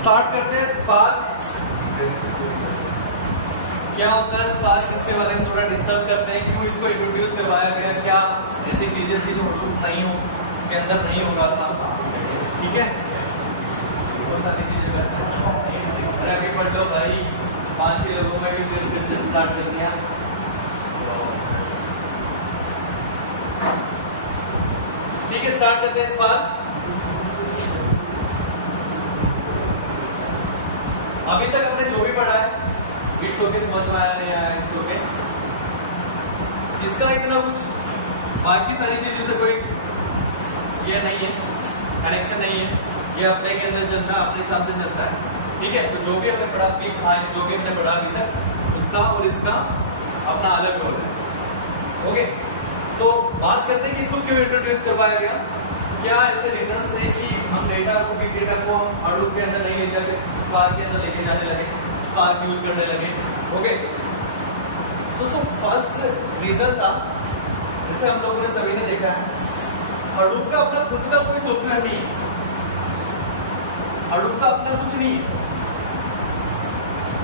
Start करते हैं spark. क्या होता है स्पार्क, इसके बारे में थोड़ा डिस्कस करते हैं, क्यों इसको इंट्रोड्यूस करवाया गया, क्या ऐसी चीजें थी जो हडूप नहीं हो के अंदर नहीं हो रहा था। ठीक है, बहुत सारी चीजें आगे बढ़ लो भाई, 5-6 लोगों में भी स्टार्ट कर दिया। ठीक है, स्टार्ट करते हैं स्पार्क। अभी तक हमने जो भी पढ़ा है इट्स ओके, समझ में आया नहीं आया इट्स ओके, इसका इतना कुछ बाकी सारी चीजों से कोई ये नहीं है, कनेक्शन नहीं है, ये अपने के अंदर चलता है, अपने हिसाब से चलता है। ठीक है, तो जो भी हमने पढ़ा जो भी हमने पढ़ा अभी तक उसका और इसका अपना अलग रोल है। ओके, तो बात करते हैं कि इसको क्यों इंट्रोड्यूस करवाया गया, क्या ऐसे रीजन थे कि हम डेटा को, बिग डेटा को हम हडूप के अंदर नहीं ले जाके स्पार्क के अंदर लेके जाने लगे, स्पार्क यूज करने लगे। ओके, तो फर्स्ट रीजन था जिसे हम लोगों ने सभी ने देखा है, हडूप का अपना खुद का कोई सॉफ्टवेयर नहीं है, हडूप का अपना कुछ नहीं है,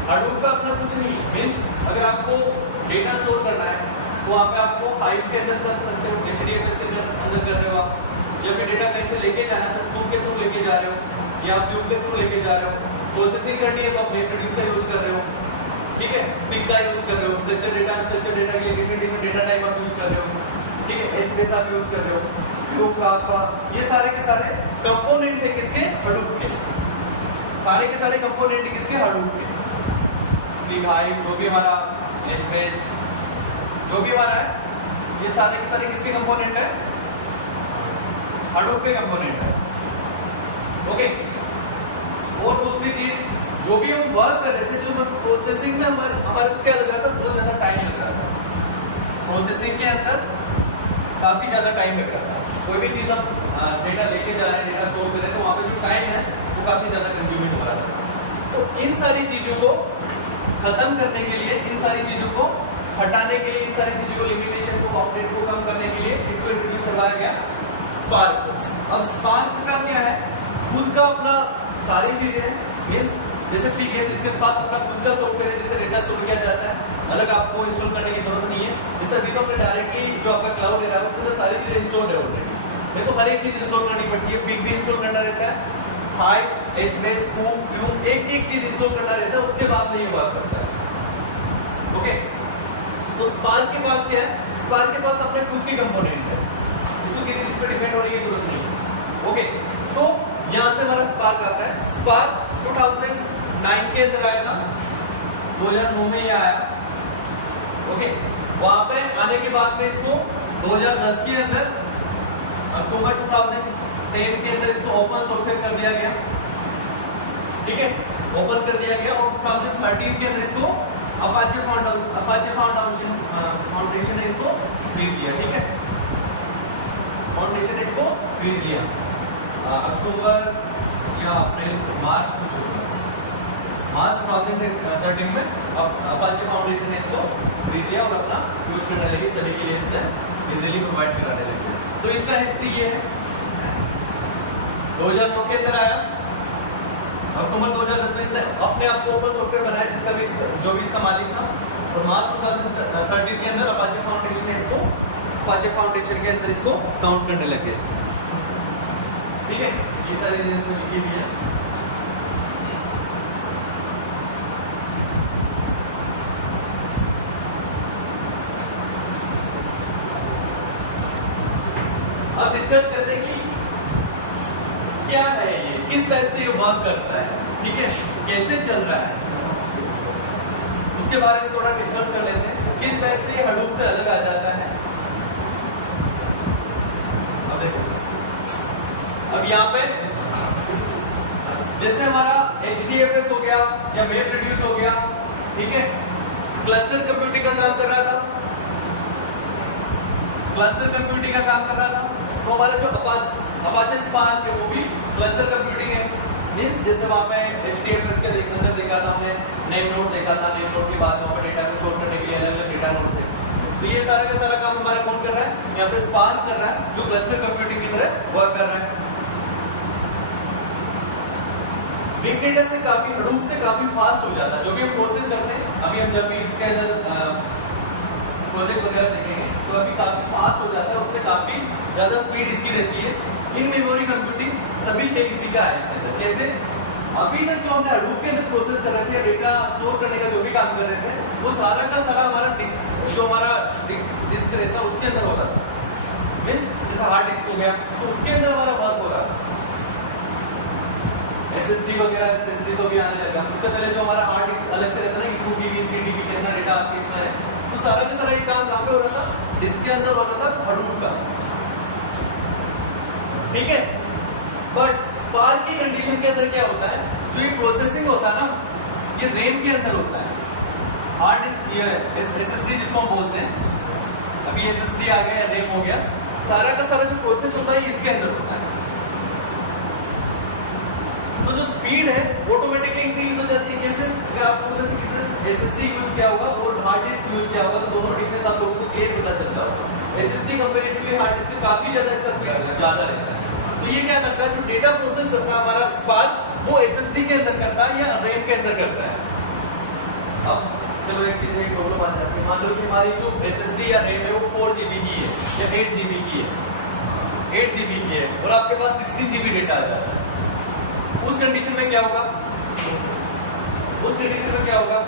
हडूप का अपना कुछ नहीं है। मीन्स अगर आपको डेटा स्टोर करना है तो वहाँ पे आपको हाइव के अंदर कर सकते हो, HDFS के अंदर कर रहे हो आप, या फिर डेटा कहीं से लेके जाना है तो स्कूल के थ्रू लेके जा रहे हो या फ्यूल के थ्रू लेके जा रहे हो, प्रोसेसिंग करनी है तो आप MapReduce का यूज कर रहे हो। ठीक है, पिक का यूज कर रहे हो, स्ट्रक्चर डेटा के लिए डिफरेंट डेटा टाइप आप यूज कर रहे हो। ठीक है, HBase आप यूज कर रहे हो, फ्यूल का आपका, ये सारे के सारे कंपोनेंट है किसके, हडूप के, सारे के सारे कंपोनेंट किसके, हडूप के। हाइव जो भी हमारा HBase जो भी हमारा है, ये सारे के सारे किसके कंपोनेंट है, हडूप के कंपोनेंट है। ओके, और दूसरी चीज, जो भी हम वर्क कर रहे थे, जो प्रोसेसिंग में हमारे क्या लग रहा था, बहुत ज्यादा टाइम लग रहा था, प्रोसेसिंग के अंदर काफी ज्यादा टाइम लग रहा था। कोई भी चीज हम डेटा लेके जा रहे हैं, डेटा स्टोर कर रहे हैं, तो वहाँ पे जो टाइम है वो काफी ज्यादा कंज्यूमिंग हो रहा था। तो इन सारी चीजों को खत्म करने के लिए, इन सारी चीजों को हटाने के लिए, इन सारी चीजों को, लिमिटेशन को, ऑपरेट को कम करने के लिए इसको इंट्रोड्यूस करवाया गया स्पार्क को। अब स्पार्क का क्या है, खुद का अपना सारी चीजें हैं, मींस जैसे पिग है जिसके पास अपना खुद का सॉफ्टवेयर है जिससे डेटा स्टोर किया जाता है, अलग आपको इंस्टॉल करने की जरूरत नहीं है। जैसे अभी तो अपने डायरेक्टली जो आपका क्लाउड है उसके अंदर सारी चीजें इंस्टॉल है ऑलरेडी, नहीं तो हर एक चीज इंस्टॉल करनी पड़ती है। पिग भी इंस्टॉल करना रहता है, हाइव, HBase, स्कूप, फ्यूम, एक एक चीज इंस्टॉल करना रहता है, उसके बाद नहीं हुआ करता है। ओके, तो स्पार्क के पास क्या है, स्पार्क के पास अपने खुद की कंपोनेंट है, इसको किसी चीज पर डिपेंड होने की जरूरत नहीं है। ओके, तो यहाँ से हमारा स्पार्क आता है। स्पार्क 2009 के अंदर आया था, 2009 में ये आया। ओके, वहां पे आने के बाद में इसको 2010 के अंदर, अक्टूबर 2010 के अंदर इसको ओपन सॉफ्टवेयर कर दिया गया। ठीक है, ओपन कर दिया गया, और 2013 के अंदर इसको अपाचे फाउंडेशन ने इसको खरीद लिया। ठीक है, फाउंडेशन ने इसको खरीद लिया अक्टूबर या अप्रैल, मार्च 2013 में अपाचे फाउंडेशन ने इसको खरीद लिया और अपना यूज करने लगी, सभी के लिए इसने इजीली प्रोवाइड कराने लगी। तो इसका हिस्ट्री ये है, 2009 के अंदर आया, अक्टूबर 2010 में इसने अपने आप को ओपन सॉफ्टवेयर बनाया, जिसका भी जो भी इसका मालिक था, और मार्च 2013 के अंदर अपाचे फाउंडेशन ने इसको, अपाचे फाउंडेशन के अंदर इसको काउंट करने लगे। ठीक है, ये सारी चीजें इसमें लिखी हुई है। अब डिस्कस करते हैं कि क्या है ये, किस टाइप से ये वर्क करता है, ठीक है, कैसे चल रहा है, उसके बारे में थोड़ा डिस्कस कर लेते हैं, किस टाइप से ये हडूप से अलग आ जाता है। अब देखो, अब यहाँ पे जैसे हमारा HDFS हो गया या MapReduce हो गया, ठीक है, क्लस्टर कंप्यूटिंग का काम कर रहा था, क्लस्टर कंप्यूटिंग का काम कर रहा था, तो हमारा जो अपाचे स्पार्क है वो भी क्लस्टर कंप्यूटिंग है। मींस जैसे वहाँ पे HDFS के अंदर देखा था हमने, नेम नोड देखा था, नेम नोड के बाद वहाँ पे डेटा को स्टोर करने के लिए अलग अलग डेटा नोड थे, तो ये सारा का सारा काम हमारा कौन कर रहा है, यहाँ पे स्पार्क कर रहा है, जो क्लस्टर कंप्यूटिंग की तरह वर्क कर रहा है। बिग डेटा से काफी हडूप से काफी फास्ट हो जाता है। जो भी हम प्रोसेस करते हैं, अभी हम जब भी इसके अंदर प्रोजेक्ट वगैरह देखेंगे तो अभी काफी फास्ट हो जाता है, उससे काफी ज्यादा स्पीड इसकी रहती है। इन मेमोरी कंप्यूटिंग सभी के इसी का है इसके अंदर। कैसे अभी तक जो हमने हडूप के अंदर प्रोसेस कर रहे थे, डेटा स्टोर करने का जो भी काम कर रहे थे, वो सारा का सारा हमारा जो हमारा डिस्क रहता है उसके अंदर हो रहा था। मीन्स जैसा हार्ड डिस्क हो गया तो उसके अंदर हमारा वर्क हो रहा था। SSD वगैरह SSD तो भी आने लगा। उससे पहले जो हमारा हार्ड डिस्क अलग से रहता है ना, 2 GB 3 GB कितना डेटा आपके इसमें है, तो सारा का सारा ये काम कहाँ पे हो रहा था? डिस्क के अंदर हो रहा था, हडूप का। ठीक है, बट स्पार्क की कंडीशन के अंदर क्या होता है? जो ये प्रोसेसिंग होता है ना, ये रैम के अंदर होता है। हार्ड डिस्क ये SSD जिसको हम बोलते हैं, अभी SSD आ गया, रैम हो गया, सारा का सारा जो प्रोसेस होता है इसके अंदर होता है। तो जो स्पीड है ऑटोमेटिकली इंक्रीज हो जाती है। कैसे? अगर आपको जैसे किसी SSD यूज किया होगा और हार्ड डिस्क यूज किया होगा तो दोनों डिफरेंस आप लोगों को क्लियर पता चलता होगा। SSD कंपैरेटिवली हार्ड डिस्क काफी ज्यादा इसका स्पीड ज्यादा रहता है। तो ये क्या करता है? जो डेटा प्रोसेस करता है हमारा स्पार्क, वो SSD के अंदर करता है या रैम के अंदर करता है। अब चलो एक चीज एक प्रॉब्लम आ जाती है। मान लो कि हमारी जो SSD या रैम है वो 4 GB की है या 8 GB की है, 8 GB की है और आपके पास 16 GB डेटा आ जाता है। उस कंडीशन में क्या होगा? उस कंडीशन में क्या होगा?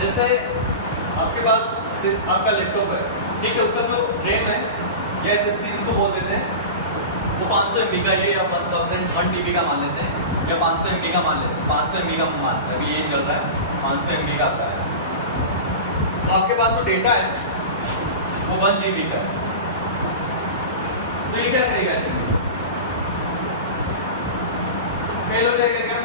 जैसे आपके पास सिर्फ आपका लैपटॉप है, ठीक है, उसका जो रैम है या SSD जिसको बोल देते हैं, वो 500 MB का है या 1 TB का मान लेते हैं या 500 MB का मान लेते हैं। 500 MB का मानते हैं, अभी ये चल रहा है, 500 MB का आता है। तो आपके पास जो डेटा है वो 1 GB का है। तो ये क्या करेगा? ऐसे फेल हो जाएगा क्या?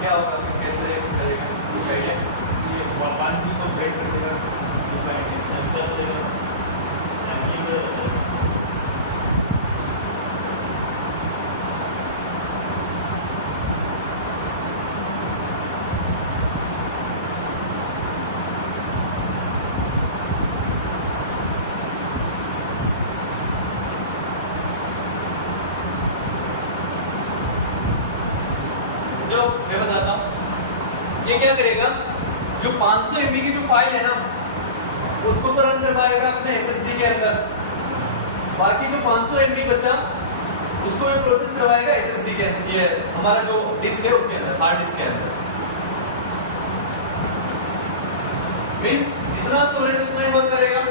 क्या होगा? कैसे करेगा? कुछ आइडिया? ये 1 GB को ब्रेक कर देगा, सेंटर देगा, जो मैं बताता हूँ, ये क्या करेगा? जो 500 MB की जो फाइल है ना, उसको तो रन करवाएगा अपने SSD के अंदर। बाकी जो 500 MB बचा उसको ये प्रोसेस करवाएगा SSD के अंदर, ये हमारा जो डिस्क है उसके अंदर, हार्ड डिस्क के अंदर। मींस जितना स्टोरेज उतना ही वर्क करेगा।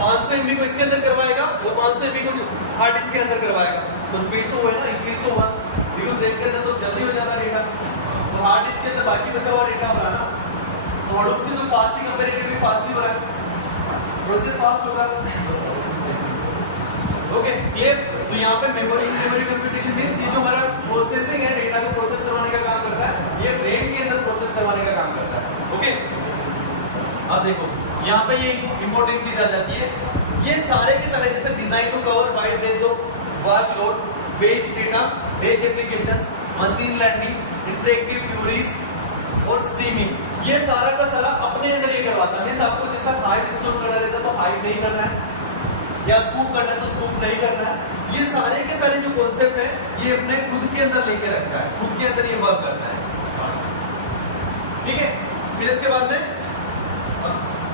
500 MB को इसके अंदर करवाएगा और 500 MB को हार्ड डिस्क के अंदर करवाएगा, तो स्पीड तो है ना, इंक्रीज तो हुआ। यूज रेट के अंदर तो जल्दी हो जाता डेटा, तो हार्ड डिस्क के अंदर बाकी बचा हुआ डेटा हो रहा है ना, तो हडूप से तो फास्ट ही कंपैरेटिवली फास्ट ही हो रहा है, प्रोसेस फास्ट होगा। ओके, ये तो यहाँ पे मेमोरी कंप्यूटेशन मींस ये जो हमारा प्रोसेसिंग है, डेटा को प्रोसेस करवाने का काम करता है, ये रैम के अंदर प्रोसेस करवाने का काम करता है। ओके, अब देखो यहाँ पे ये इंपॉर्टेंट चीज आ जाती है, ये सारे के सारे जैसे design to cover wide range of workload, वेज डेटा, वेज application, machine learning, interactive queries और स्ट्रीमिंग, ये सारा का सारा अपने अंदर ये करवाता है। मींस आपको जैसा हाइप इंस्टॉल करना रहता है तो हाइप नहीं करना है, या स्कूप करना है तो स्कूप नहीं करना है। ये सारे के सारे जो कॉन्सेप्ट है ये अपने खुद के अंदर लेके रखता है, खुद के अंदर ये वर्क करता है। ठीक है, फिर इसके बाद में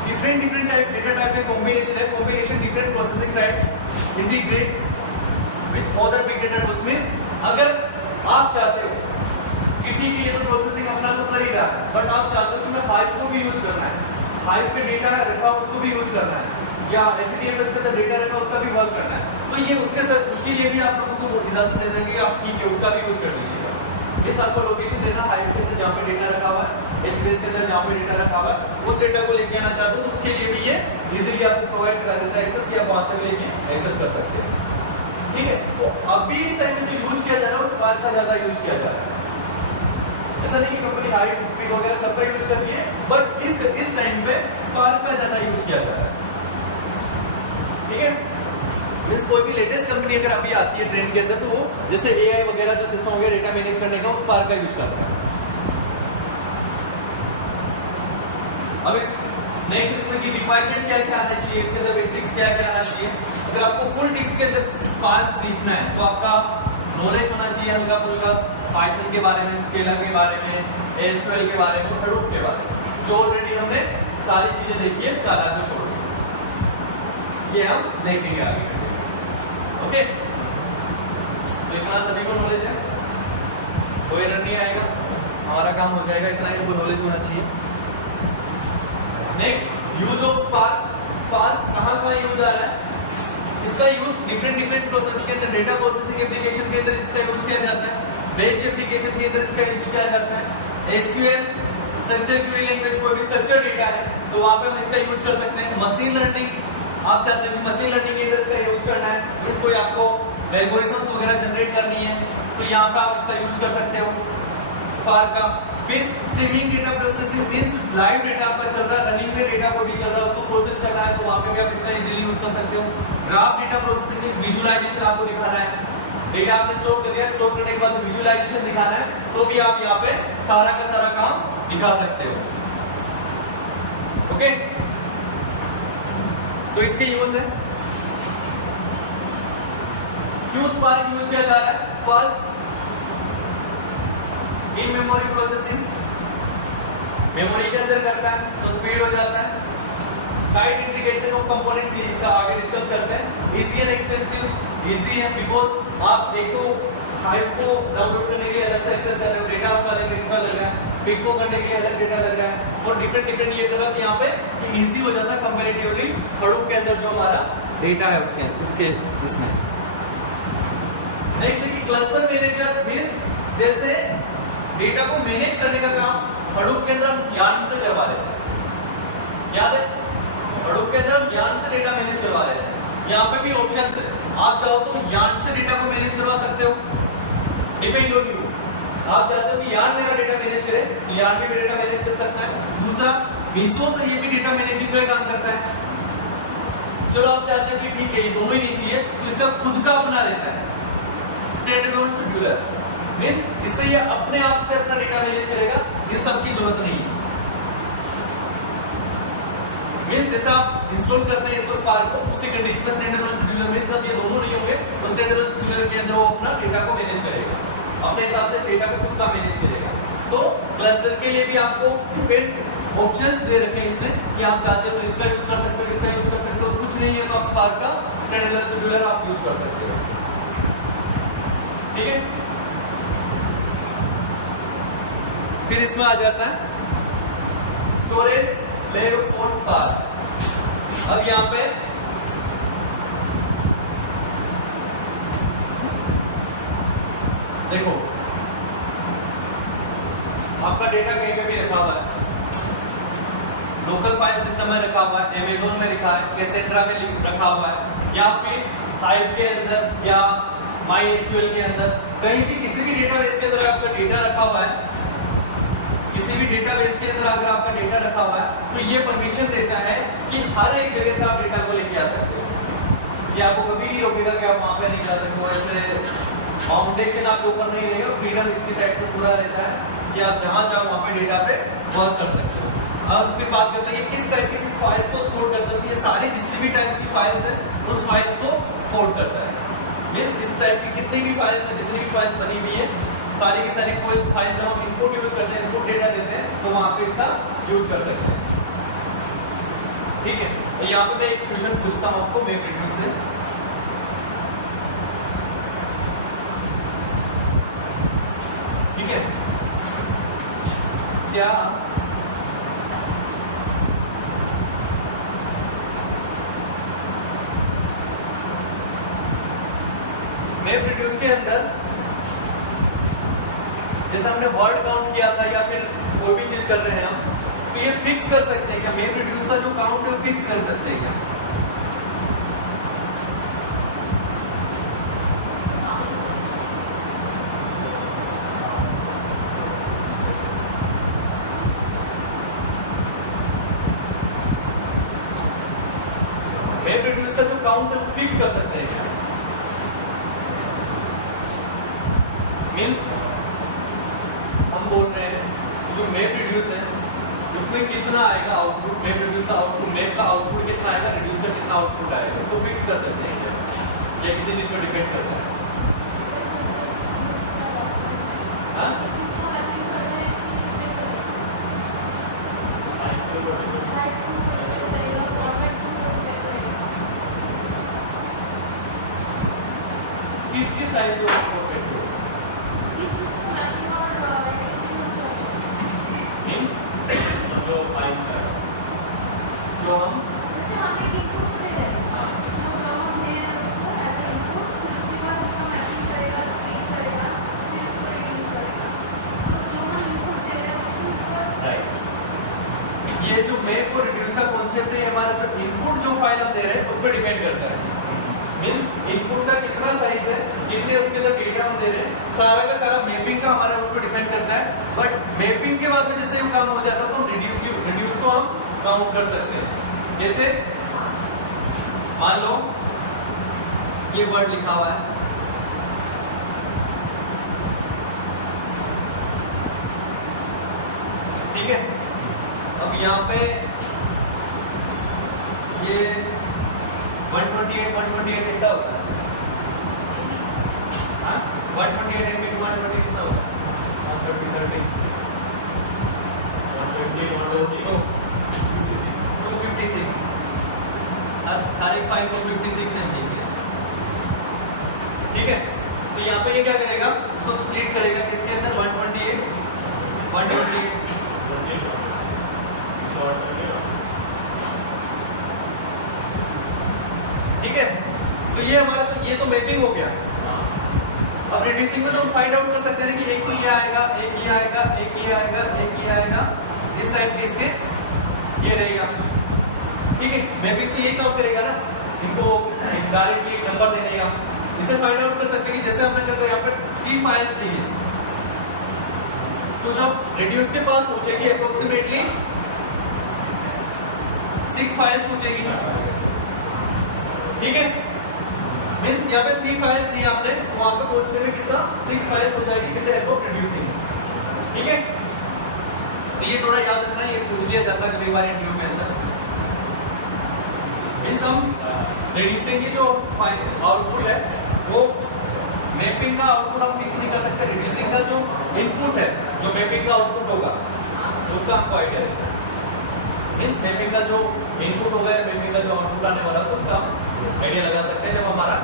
डिफरेंट टाइप डेटा टाइप का कॉम्बिनेशन है, combination different processing types integrate with other big data tools. Means अगर आप चाहते हो कि ठीक है ये तो प्रोसेसिंग अपना तो कर ही रहा है, बट आप चाहते हो कि मैं हाइप को भी यूज करना है, हाइप पे डेटा रखा उसको भी यूज करना है, या HDFS पे जो डेटा रखा उसका भी वर्क करना है, तो ये उसके साथ उसके लिए भी आप लोगों को इजाजत दे देंगे कि आप ठीक है उसका भी यूज कर लीजिएगा। इस आपको लोकेशन देना हाइप के अंदर जहाँ पे डेटा रखा हुआ है, HDFS के अंदर जहाँ पे डेटा रखा हुआ है, उस डेटा को लेके आना चाहते हो तो उसके लिए भी ये इजीली आपको प्रोवाइड करा देता है एक्सेस, कि आप वहां से भी लेके एक्सेस कर सकते हैं। ठीक है, तो अभी इस टाइम में जो यूज किया जा रहा है वो स्पार्क का ज्यादा यूज किया जा रहा है। ऐसा नहीं कि कंपनी हाइट स्पीड वगैरह सबका यूज करती है, बट इस टाइम पे स्पार्क का ज्यादा यूज किया जा रहा है। ठीक है, मींस कोई भी लेटेस्ट कंपनी अगर अभी आती है ट्रेंड के अंदर तो वो जैसे एआई वगैरह जो सिस्टम हो गया डेटा मैनेज करने का, वो स्पार्क का यूज करता है। अब इस नेक्स्ट इसमें की रिक्वायरमेंट क्या क्या आना चाहिए, इसके अंदर बेसिक्स क्या क्या आना चाहिए। अगर आपको फुल डीप के अंदर स्पार्क सीखना है तो आपका नॉलेज होना चाहिए हल्का फुल्का पाइथन के बारे में, स्केलर के बारे में, एसक्यूएल के बारे में, हडूप के बारे में, जो ऑलरेडी हमने सारी चीजें देखी है स्काला को छोड़ के। ये हम देखेंगे आगे। ओके, तो इतना सभी को नॉलेज है, कोई एरर नहीं आएगा, हमारा काम हो जाएगा, इतना ही नॉलेज होना चाहिए। Next, use of spark. Spark कहाँ कहाँ यूज आ रहा है? इसका यूज डिफरेंट प्रोसेस के अंदर, डेटा प्रोसेसिंग एप्लीकेशन के अंदर इसका यूज किया जाता है, बेच एप्लीकेशन के अंदर इसका यूज किया जाता है, एसक्यूएल स्ट्रक्चर क्वेरी लैंग्वेज, कोई भी स्ट्रक्चर डेटा है तो वहां पे हम इसका यूज कर सकते हैं। मशीन लर्निंग, आप चाहते हैं कि मशीन लर्निंग के अंदर इसका यूज करना है, इस कोई आपको एल्गोरिथम्स वगैरह जनरेट करनी है तो यहाँ पे आप इसका यूज कर सकते हो स्पार्क का। फिर streaming data processing, means live data आपका चल रहा है, रनिंग में डेटा को भी चल रहा है, उसको प्रोसेस करना है तो वहां पे भी आप इसका इजीली यूज कर सकते हो। ग्राफ डेटा प्रोसेसिंग में विजुअलाइजेशन आपको दिखाना है, डेटा आपने स्टोर कर दिया, स्टोर करने के बाद विजुअलाइजेशन दिखाना है तो भी आप यहाँ पे सारा का सारा काम दिखा सकते हो। ओके, तो इसके यूज है, क्यों स्पार्क यूज किया जा रहा है? First, in memory processing, memory के अंदर करता है तो स्पीड हो जाता है। Tight integration of component series का आगे डिस्कस करते हैं। इजी एंड एक्सपेंसिव, इजी है बिकॉज आप एक तो फाइल को डाउनलोड करने के लिए अलग से एक्सेस कर रहे हो, डेटा आपका अलग एक्स्ट्रा लग रहा है, पिक को करने के लिए अलग डेटा लग रहा है और डिफरेंट ये कर रहा है यहाँ पे कि इजी हो जाता है कंपैरेटिवली हडूप के अंदर जो हमारा डेटा है उसके इसमें। नेक्स्ट है कि क्लस्टर मैनेजर, मींस जैसे डेटा को मैनेज करने का काम हडूप के अंदर हम यार्न से करवा रहे हैं, याद है हडूप के अंदर हम यार्न से डेटा मैनेज करवा रहे हैं। यहाँ पे भी ऑप्शन है, आप चाहो तो यार्न से डेटा को मैनेज करवा सकते हो, डिपेंड ऑन यू। आप चाहते हो कि यार्न मेरा डेटा मैनेज करे तो यार्न भी डेटा मैनेज कर सकता है। दूसरा, मीसो से ये भी डेटा मैनेजिंग का काम करता है। चलो आप चाहते हो कि ठीक है ये दोनों ही नहीं चाहिए तो इसका खुद का अपना रहता है स्टैंडअलोन शेड्यूलर, मींस इससे ये अपने आप से अपना डेटा मैनेज करेगा, ये सब की जरूरत नहीं है। मींस जैसा आप इंस्टॉल करते हैं इसको स्पार्क को, उसी कंडीशन में स्टैंडअलोन शेड्यूलर, मींस अब ये दोनों नहीं होंगे तो स्टैंडअलोन शेड्यूलर के अंदर वो अपना डेटा को मैनेज करेगा, अपने हिसाब से डेटा को खुद का मैनेज करेगा। तो क्लस्टर के लिए भी आपको डिपेंड ऑप्शंस दे रखे हैं इसमें कि आप चाहते हो तो इसका यूज कर सकते हो, इसका यूज कर सकते हो, कुछ नहीं है तो आप स्पार्क का स्टैंडअलोन शेड्यूलर आप यूज कर सकते हो। ठीक है, फिर इसमें आ जाता है स्टोरेज लेयर फॉर स्पार्क। अब यहाँ पे देखो आपका डेटा कहीं पे भी रखा हुआ है, लोकल फाइल सिस्टम में रखा हुआ है, अमेज़न में रखा है, कैसेंड्रा में रखा हुआ है, या फिर हाइव के अंदर या माई एसक्यूएल के अंदर, कहीं भी किसी भी डेटाबेस के अंदर आपका डेटा रखा हुआ है, किसी भी डेटाबेस के अंदर अगर आपका डेटा रखा हुआ है तो ये परमिशन देता है कि हर एक जगह से आप डेटा को लेके आ सकते हो, ये आपको कभी नहीं रोकेगा कि आप वहां पे नहीं जा सकते हो, ऐसे फाउंडेशन आपके ऊपर नहीं रहेगा, फ्रीडम इसकी साइड से पूरा रहता है कि आप जहां चाहो वहां पे डेटा पे वर्क कर सकते हो। अब फिर बात करते हैं किस टाइप की फाइल्स को स्टोर करता है, ये सारी जितनी भी टाइप्स की फाइल्स है उस फाइल्स को स्टोर करता है। मींस इस टाइप की कितनी भी फाइल्स है, जितनी भी फाइल्स बनी हुई है, सारी की सारी फाइल्स हम इनपुट यूज करते हैं, इनपुट डेटा देते हैं तो वहां पे इसका यूज कर सकते हैं। ठीक है, तो यहाँ पे मैं एक क्वेश्चन पूछता हूँ आपको MapReduce से। ठीक है, क्या MapReduce के अंदर जैसे हमने वर्ड काउंट किया था या फिर कोई भी चीज कर रहे हैं हम, तो ये फिक्स कर सकते हैं क्या? MapReduce का जो काउंट है वो फिक्स कर सकते हैं क्या? रिड्यूस का जो काउंट है वो फिक्स कर सकते हैं। मीन्स हम बोल रहे हैं जो मैप रिड्यूस है उसमें कितना आएगा आउटपुट, मैप रिड्यूस का आउटपुट, मैप का आउटपुट कितना आएगा, रिड्यूस का कितना आउटपुट आएगा, उसको फिक्स कर सकते हैं। ये किसी चीज पर डिपेंड करता है। हाँ? किसकी साइज को इंपोर्टेंट हो? मीन्स जो फाइल है जो हम ये जो मैप और रिड्यूस का कॉन्सेप्ट है हमारा जो इनपुट जो फाइल हम दे रहे हैं उस पर डिपेंड करता है। मींस इनपुट का कितना साइज है, कितने उसके अंदर डेटा हम दे रहे हैं, सारा का सारा मैपिंग का हमारा उस पर डिपेंड करता है। बट मैपिंग के बाद में जैसे वो काम हो जाता है तो हम रिड्यूस को हम काउंट कर सकते हैं। जैसे मान लो ये वर्ड लिखा हुआ है, ठीक है। अब यहाँ पे ये 128 कितना होता है? हाँ 128 एमबी 128 कितना होता है? 256 अब हर एक फाइल को 56 एमबी, ठीक है। तो यहाँ पे ये क्या करेगा, इसको स्प्लिट करेगा किसके अंदर, 128 ठीक है। तो ये हमारा ये तो मैपिंग हो गया। अब रिड्यूसिंग में तो हम फाइंड आउट कर सकते हैं कि एक तो ये आएगा, एक ये आएगा, एक ये आएगा, एक ये आएगा, इस टाइप के इसके ये रहेगा, ठीक है। मैपिंग तो यही काम करेगा ना, इनको डायरेक्टली नंबर दे देगा। इसे फाइंड आउट कर सकते हैं कि जैसे हमने कर यहाँ पर 3 फाइल्स दी है, तो जब रिड्यूस के पास पहुंचेगी अप्रोक्सीमेटली 6 फाइल्स पूछेगी, ठीक है। मींस यहाँ पे 3 फाइल्स दी आपने, वहां पे पहुंचने में कितना 6 फाइल्स हो जाएगी with the help of reducing, ठीक है। तो ये थोड़ा याद रखना, ये पूछ लिया जाता है कई बार इंटरव्यू के अंदर। मींस हम रिड्यूसिंग की जो आउटपुट है वो मैपिंग का आउटपुट हम फिक्स नहीं कर सकते, रिड्यूसिंग का जो इनपुट है, जो मैपिंग का आउटपुट होगा उसका हमको आइडिया रहता है। मींस मैपिंग का जो इनपुट होगा या मैपिंग का जो आउटपुट आने वाला है उसका आइडिया लगा सकते हैं जब हमारा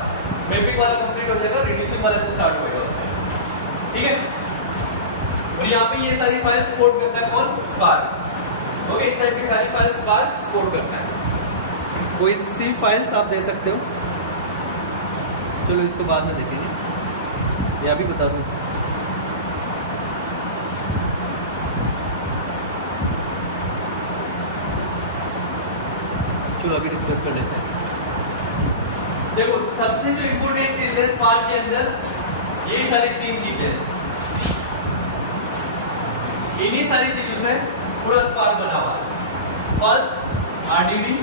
मैपिंग वाला कंप्लीट हो जाएगा, रिड्यूसिंग वाला जो स्टार्ट होएगा उसमें, ठीक है। और यहाँ पे ये सारी फाइल सपोर्ट करता है कौन, स्पार्क। ओके, इस टाइप की सारी फाइल स्पार्क सपोर्ट करता है। कोई सी फाइल्स आप दे सकते हो, चलो इसको बाद में देखेंगे, या भी बता दूं। चलो अभी डिस्कस कर लेते हैं। देखो सबसे जो इम्पोर्टेंट चीज है स्पार्क के अंदर, यही सारी 3 चीजें हैं। इन्हीं सारी चीजों से पूरा स्पार्क बना हुआ है। First RDD,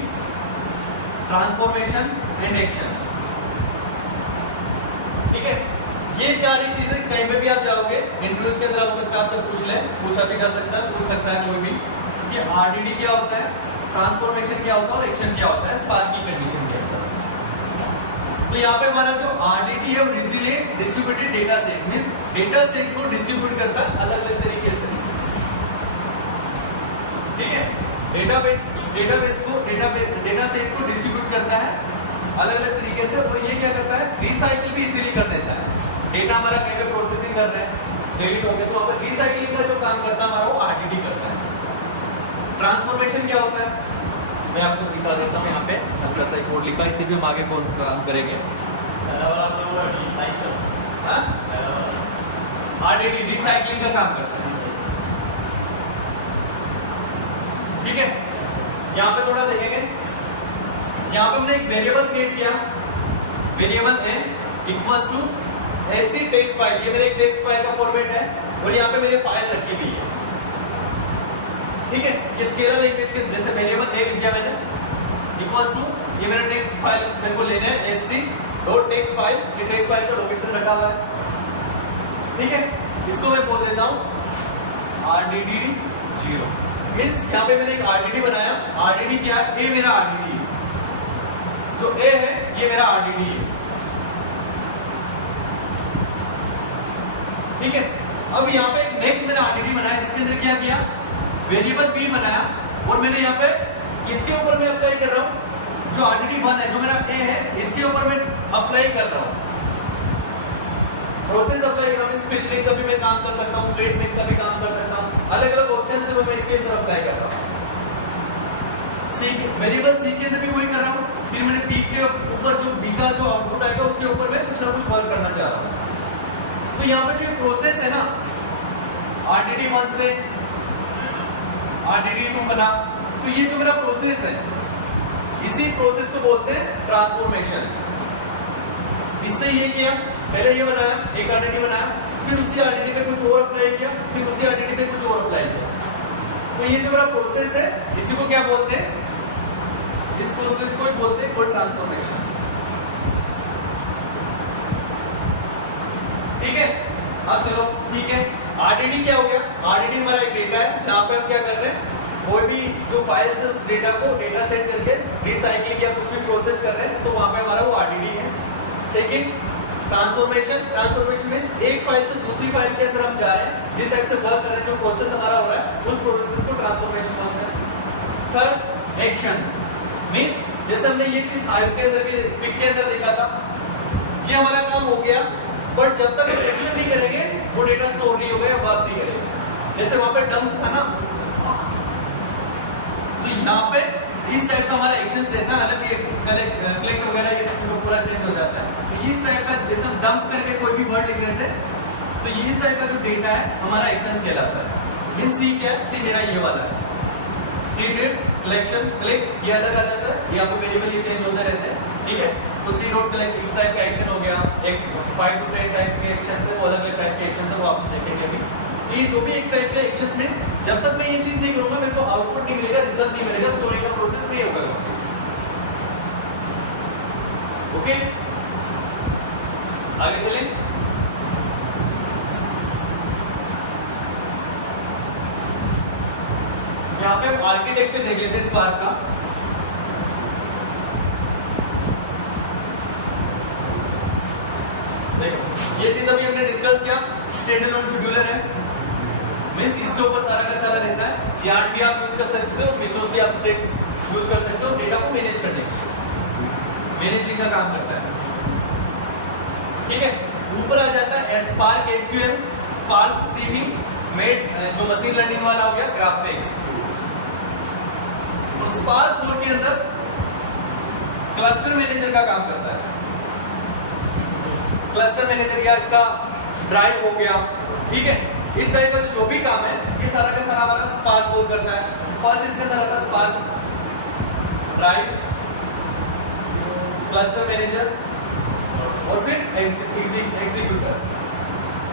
transformation and action, ठीक है। ये सारी चीजें कहीं पे भी आप जाओगे इंटरव्यूज के अंदर हो सकता है आपसे पूछा भी जा सकता है, पूछ सकता है कोई भी कि आरडीडी क्या होता है, ट्रांसफॉर्मेशन क्या होता है और एक्शन क्या होता है स्पार्क की कंडीशन के अंदर। तो यहाँ पे हमारा जो आरडीडी है वो resilient distributed data set, means data set को डिस्ट्रीब्यूट करता है अलग अलग तरीके से, ठीक है। डेटा सेट को डिस्ट्रीब्यूट करता है अलग अलग तरीके से, और ये क्या करता है, रिसाइकिल भी इजीली कर देता है। डेटा हमारा कहीं पे प्रोसेसिंग कर रहे हैं, डिलीट हो गया, तो वहां पर रिसाइकिलिंग का जो काम करता है हमारा वो आरडीडी करता है। ट्रांसफॉर्मेशन क्या होता है मैं आपको दिखा देता हूँ, यहाँ पे हल्का सा कोड लिखा, इसे भी हम आगे कौन काम करेंगे। आरडीडी रिसाइकलिंग का काम करता है, ठीक है। यहाँ पे थोड़ा देखेंगे, यहाँ पे हमने एक वेरिएबल क्रिएट किया, वेरिएबल है इक्वल्स टू ऐसी टेक्स्ट फाइल, ये मेरे एक टेक्स्ट फाइल का फॉर्मेट है और यहाँ पे मेरे फाइल रखी हुई है, ठीक है। ये स्केलर लैंग्वेज के जैसे वेरिएबल ए लिख दिया मैंने इक्वल्स टू ये मेरा टेक्स्ट फाइल मेरे को लेना है sc डॉट टेक्स्ट फाइल, ये टेक्स्ट फाइल का लोकेशन रखा हुआ है, ठीक है। इसको मैं बोल देता हूँ rdd 0 मींस यहाँ पे मैंने एक rdd बनाया, rdd क्या है, ये मेरा rdd है, जो a है ये मेरा rdd है, ठीक है। अब यहाँ पे नेक्स्ट मैंने rdd बनाया जिसके अंदर क्या किया, वेरिएबल b बनाया और मैंने यहाँ पे इसके ऊपर मैं अप्लाई कर रहा हूँ जो rdd 1 है, जो मेरा a है, इसके ऊपर मैं अप्लाई कर रहा हूँ, प्रोसेस अप्लाई कर रहा हूँ। फिल्टरिंग का भी मैं काम कर सकता हूँ, प्लेट मेक का भी काम कर सकता हूँ, अलग अलग ऑप्शन से मैं इसके अंदर अप्लाई कर रहा हूँ। सी वेरिएबल सी के अंदर भी वही कर रहा हूँ, फिर मैंने पी के ऊपर जो बी का जो आउटपुट आएगा उसके ऊपर मैं कुछ ना कुछ वर्क करना चाह रहा हूँ। तो यहाँ पे जो प्रोसेस है ना, rdd 1 से rdd 2 बना, तो ये जो मेरा प्रोसेस है, इसी प्रोसेस को बोलते हैं ट्रांसफॉर्मेशन। इससे ये किया, पहले ये बनाया, एक rdd बनाया, फिर उसी rdd पे कुछ और अप्लाई किया, फिर उसी rdd पे कुछ और अप्लाई किया। तो ये जो मेरा प्रोसेस है, इसी को क्या बोलते हैं, इस प्रोसेस को बोलते हैं कोड ट्रांसफॉर्मेशन, ठीक है। अब चलो ठीक है, rdd क्या हो गया, rdd हमारा एक डेटा है जहाँ पे हम क्या कर रहे हैं, कोई भी जो फाइल्स है उस डेटा को डेटा सेट करके रिसाइकलिंग या कुछ भी प्रोसेस कर रहे हैं, तो वहां पे हमारा वो rdd है। सेकंड ट्रांसफॉर्मेशन, ट्रांसफॉर्मेशन में एक फाइल से दूसरी फाइल के अंदर हम जा रहे हैं, जिस टाइप से वर्क कर रहे हैं, जो प्रोसेस हमारा हो रहा है उस प्रोसेस को ट्रांसफॉर्मेशन बोलते हैं। थर्ड एक्शंस, मींस जैसे हमने ये चीज आयु के अंदर भी पिक के अंदर देखा था, ये हमारा काम हो गया, बट जब तक एक्शन नहीं करेंगे वो डेटा स्टोर नहीं होगा या वर्क नहीं करेगा। जैसे वहां पे डंप था ना, तो यहाँ पे इस टाइप का हमारा एक्शंस देना, हालांकि कलेक्ट वगैरह ये पूरा चेंज हो जाता है। तो इस टाइप का जैसे हम डंप करके कोई भी वर्ड लिख रहे थे, तो ये इस टाइप का जो डेटा है हमारा एक्शंस कहलाता है। मीन सी क्या है, सी मेरा ये वाला है, सी डेट कलेक्शन क्लिक, ये अलग आ जाता है, ये आपको वेरिएबल ये चेंज होते रहते हैं, ठीक है। तो सी डॉट कलेक्ट इस टाइप का एक्शन हो गया, एक 5 to 10 टाइप के एक्शन है, अलग अलग टाइप के एक्शन है, वो आप देखेंगे अभी। ये जो भी एक टाइप के एक्शंस में जब तक मैं ये चीज नहीं करूंगा मेरे को आउटपुट नहीं मिलेगा, रिजल्ट नहीं मिलेगा, स्टोरी का प्रोसेस नहीं होगा। ओके, आगे चलें। यहाँ पे हम आर्किटेक्चर देख लेते हैं स्पार्क का। देखो ये चीज अभी हमने डिस्कस किया, स्टैंडर्ड अलोन शेड्यूलर है, मींस इसके ऊपर सारा का सारा रहता है। यार्न भी आप यूज कर सकते हो, रिसोर्स भी आप स्टेट यूज कर सकते हो, डेटा को मैनेज करने के लिए मैनेजिंग का काम करता है, ठीक है। ऊपर आ जाता है spark SQL, spark streaming, made जो मशीन लर्निंग वाला हो गया, ग्राफिक्स। और स्पार्क कोर के अंदर क्लस्टर मैनेजर का काम करता है। क्लस्टर मैनेजर या इसका ड्राइव हो गया, ठीक है। इस टाइप का जो भी काम है ये सारा का सारा हमारा स्पार्क कोर करता है। फर्स्ट इसके अंदर आता है स्पार्क ड्राइव, क्लस्टर मैनेजर और फिर एग्जीक्यूटर,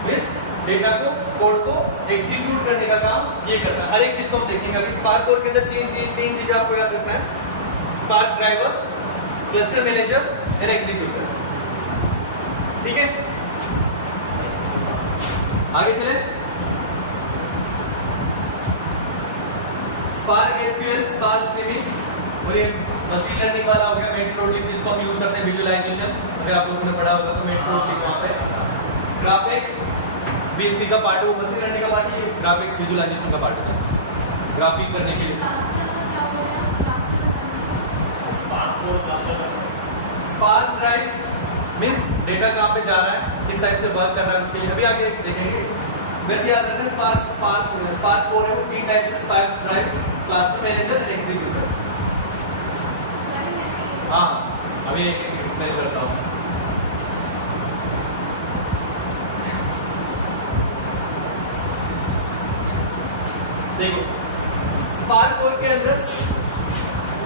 मींस डेटा को कोड को एग्जीक्यूट करने का काम ये करता है। हर एक चीज को हम देखेंगे अभी। स्पार्क कोर के अंदर तीन चीजें आपको याद रखना है, spark driver, cluster manager and executor, ठीक है। आगे चले, स्पार्क एसक्यूएल, स्पार्क स्ट्रीमिंग और ये मशीन लर्निंग वाला हो गया मेट्रोलॉजिक, जिसको हम यूज करते हैं विजुअलाइजेशन। अगर आप लोगों ने पढ़ा होगा तो मेट्रोलॉजिक वहां पे ग्राफिक्स भी इसी का पार्ट है, वो मशीन लर्निंग का पार्ट है, ग्राफिक्स विजुअलाइजेशन का पार्ट है, ग्राफिक करने के लिए। स्पार्क ड्राइव मींस डेटा कहाँ पे जा रहा है, किस टाइप से वर्क कर रहा है, उसके लिए अभी आगे देखेंगे। वैसे याद रखना स्पार्क कोर है वो तीन टाइप से, spark drive, cluster manager and executor. हाँ अभी एक एक एक्सप्लेन करता हूँ। देखो स्पार्क कोर के अंदर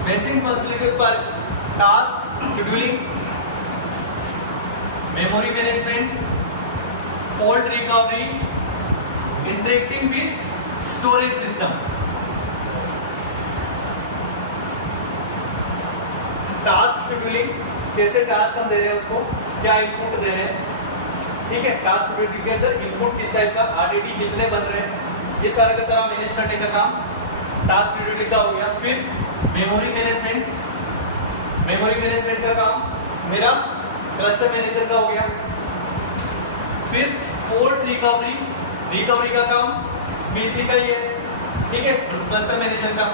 basic functionality spark task scheduling, memory management, fault recovery, interacting with storage system. Task scheduling, कैसे टास्क हम दे रहे हैं उसको, क्या इनपुट दे रहे हैं, ठीक है। टास्क शेड्यूलिंग के अंदर इनपुट किस टाइप का, आरडीडी कितने बन रहे हैं, ये सारा का सारा मैनेज करने का काम टास्क शेड्यूलिंग का हो गया। फिर मेमोरी मैनेजमेंट का काम मेरा क्लस्टर मैनेजर का हो गया। फिर फोल्ट रिकवरी का काम पीसी का ही है, ठीक है, क्लस्टर मैनेजर का।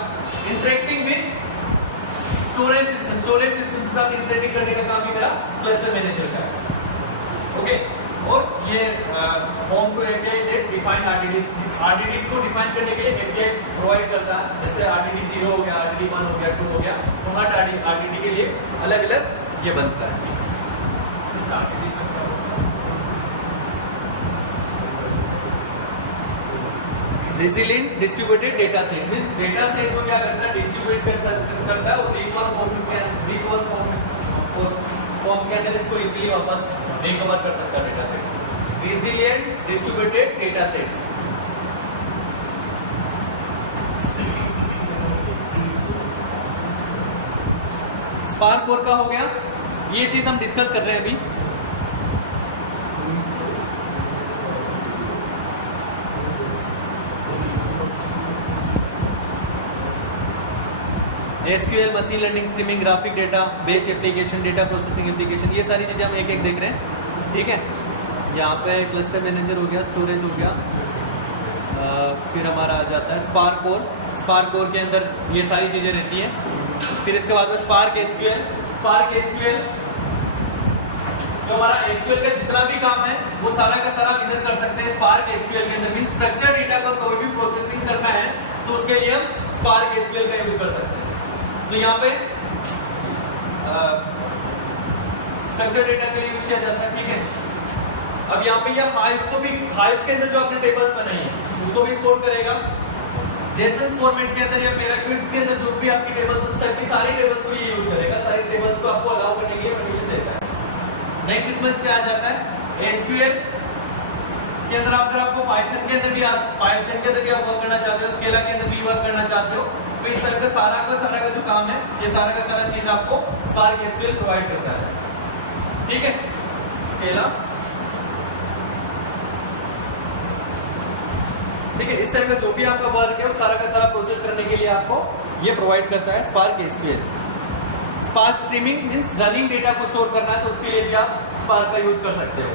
इंटरेक्टिंग विद स्टोरेज सिस्टम के साथ इंटरेक्टिंग करने का काम भी मेरा क्लस्टर मैनेजर का है, ओके। और ये होम टू एपीआई से डिफाइंड आरडीडी को डिफाइन करने के लिए एपीआई प्रोवाइड करता है। जैसे आरडीडी 0 हो गया, आरडीडी 1 हो गया, 2 हो गया, तो हर आरडीडी के लिए अलग अलग ये बनता है। Resilient distributed data set means data set को क्या करता है, डिस्ट्रीब्यूट करता है और फॉर्म के अंदर इसको इजीली वापस रिकवर कर सकता है data set. Resilient distributed data set. Spark core का हो गया, ये चीज हम डिस्कस कर रहे हैं अभी। SQL, machine learning, streaming, graphic data, बेच एप्लीकेशन, डेटा प्रोसेसिंग एप्लीकेशन, ये सारी चीज़ें हम एक एक देख रहे हैं, ठीक है। यहाँ पे क्लस्टर मैनेजर हो गया, स्टोरेज हो गया, फिर हमारा आ जाता है स्पार्क कोर के अंदर ये सारी चीज़ें रहती हैं। फिर इसके बाद में स्पार्क एसक्यूएल जो हमारा एसक्यूएल का जितना भी काम है वो सारा का सारा इधर कर सकते हैं स्पार्क एसक्यूएल के अंदर। मीन स्ट्रक्चर डेटा का कोई भी प्रोसेसिंग करना है तो उसके लिए हम स्पार्क एसक्यूएल का यूज कर सकते हैं। तो यहाँ पे स्ट्रक्चर डेटा के लिए यूज किया जाता है, ठीक है। अब यहाँ पे ये हाइव के अंदर जो आपने टेबल्स बनाई है उसको भी स्टोर करेगा। जेसन फॉर्मेट के अंदर या पैराग्राफ्स के अंदर जो भी आपकी टेबल्स उस टाइप की सारी टेबल्स को ये यूज करेगा, सारी टेबल्स को आपको अलाउ करने के लिए परमिशन देता है। नेक्स्ट इसमें क्या आ जाता है, एसक्यूएल के अंदर अगर आपको पाइथन के अंदर भी आप वर्क करना चाहते हो, स्केला के अंदर भी वर्क करना चाहते हो, तो इस तरह का सारा का जो काम है ये सारा का सारा चीज आपको स्पार्क एसक्यूएल प्रोवाइड करता है, ठीक है। स्केला, ठीक है, इस टाइप का जो भी आपका वर्क है वो सारा का सारा प्रोसेस करने के लिए आपको ये प्रोवाइड करता है spark SQL. Spark streaming means running data को स्टोर करना है तो उसके लिए भी आप स्पार्क का यूज कर सकते हो।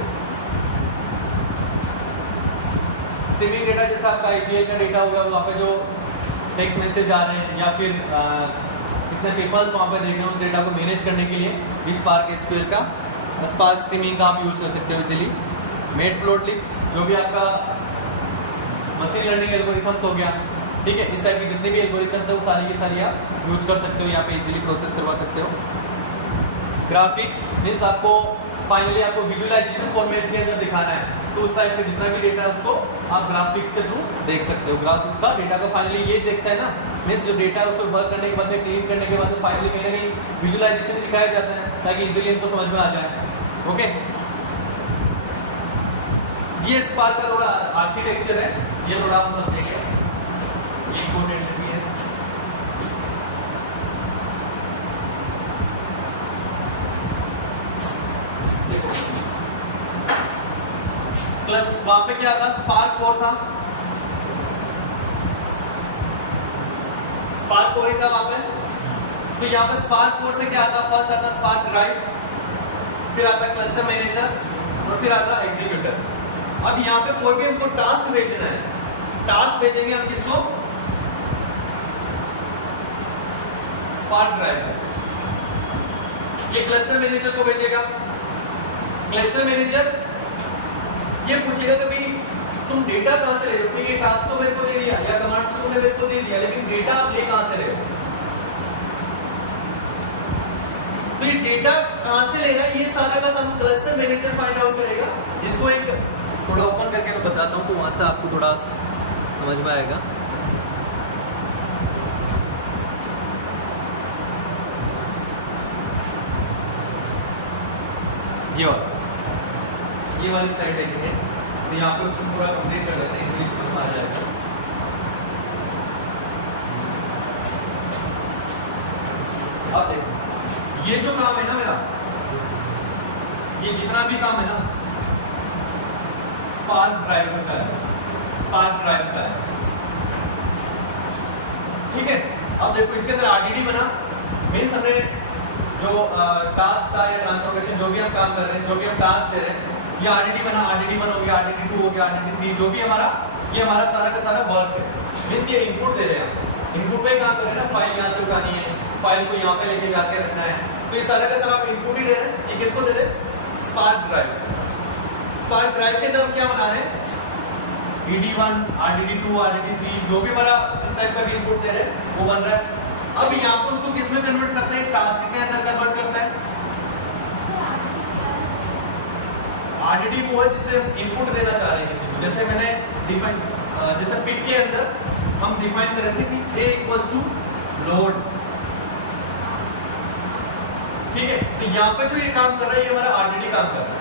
स्ट्रीमिंग डेटा जैसा आपका आईपीएल का डेटा होगा, वहाँ पे जो टेक्स्ट मैसेज आ रहे हैं या फिर कितने पेपर्स वहाँ पे देख रहे हैं, उस डेटा को मैनेज करने के लिए भी स्पार्क एसक्यूएल का स्पार्क स्ट्रीमिंग का आप यूज कर सकते हो इजीली। मैटप्लोटलिब जो भी आपका मशीन लर्निंग एल्गोरिथम्स हो गया, ठीक है, इस टाइप की जितने भी एल्गोरिथम्स है वो सारी की सारी आप यूज कर सकते हो, यहाँ पे इजीली प्रोसेस करवा सकते हो। ग्राफिक्स मीन्स आपको फाइनली आपको विजुअलाइजेशन फॉर्मेट के अंदर दिखाना है तो उस टाइप का जितना भी डेटा है उसको आप ग्राफिक्स के थ्रू देख सकते हो। ग्राफ उसका डेटा का फाइनली ये देखता है ना, मीन्स जो डेटा है उसको वर्क करने के बाद में क्लीन करने के बाद में फाइनली कहीं ना कहीं विजुअलाइजेशन दिखाया जाता है ताकि इजीली इनको समझ में आ जाए, ओके। ये स्पार्क का थोड़ा आर्किटेक्चर है, ये थोड़ा हम समझेंगे, ये इंपॉर्टेंट भी है। देखो प्लस वहां पे क्या था, स्पार्क कोर था, स्पार्क कोर ही था वहां पे। तो यहाँ पे स्पार्क कोर से क्या आता, फर्स्ट आता स्पार्क ड्राइव, फिर आता क्लस्टर मैनेजर और फिर आता एग्जीक्यूटर। अब यहाँ पे कोई भी हमको टास्क भेजना है, टास्क भेजेंगे हम किसको, स्पार्क ड्राइव, ये क्लस्टर मैनेजर को भेजेगा। क्लस्टर मैनेजर ये पूछेगा कि भाई तुम डेटा कहां से ले रहे हो, ये टास्क तो मेरे को दे दिया या कमांड तो तुमने मेरे को दे दिया, लेकिन डेटा आप ले कहां से रहे हो, तो ये डेटा कहां से ले रहा है ये सारा का सारा क्लस्टर मैनेजर फाइंड आउट करेगा। इसको एक थोड़ा ओपन करके मैं बताता हूँ तो वहां से आपको थोड़ा समझ में आएगा। ये वाली साइड देखेंगे तो यहाँ पे उसको पूरा कंप्लीट कर लेते हैं, इसलिए समझ में आ जाएगा। अब देखो ये जो काम है ना मेरा, ये जितना भी काम है ना स्पार्क ड्राइव का है, स्पार्क ड्राइव का है। ठीक है, अब देखो इसके अंदर आरडीडी बना, मीन्स हमने जो टास्क था या ट्रांसफॉर्मेशन जो भी हम काम कर रहे हैं, जो भी हम टास्क दे रहे हैं, ये आरडीडी बना, आरडीडी 1 हो गया, आरडीडी 2 हो गया, आरडीडी 3, जो भी हमारा ये हमारा सारा का सारा वर्क है। मीन्स ये इनपुट दे रहे हैं, इनपुट पे काम कर रहे हैं ना, फाइल यहाँ से उठानी है, फाइल को यहाँ पे लेके जाके रखना है, तो ये सारा का सारा आप इनपुट ही दे रहे हैं। ये किसको दे रहे हैं? Spark drive. स्पार्क ड्राइव के अंदर हम क्या बना रहे हैं? dd1, rdd2, rdd3, जो भी हमारा जिस टाइप का भी इनपुट दे रहे हैं वो बन रहा है। अब यहाँ पर उसको किस में कन्वर्ट करते हैं? टास्क के अंदर कन्वर्ट करते हैं। RDD वो है जिसे हम इनपुट देना चाह रहे हैं किसी को, जैसे मैंने डिफाइन, जैसे पिक के अंदर हम डिफाइन कर रहे थे कि a इक्वल्स टू लोड। ठीक है, तो यहाँ पे जो ये काम कर रहा है ये हमारा RDD काम कर रहा है।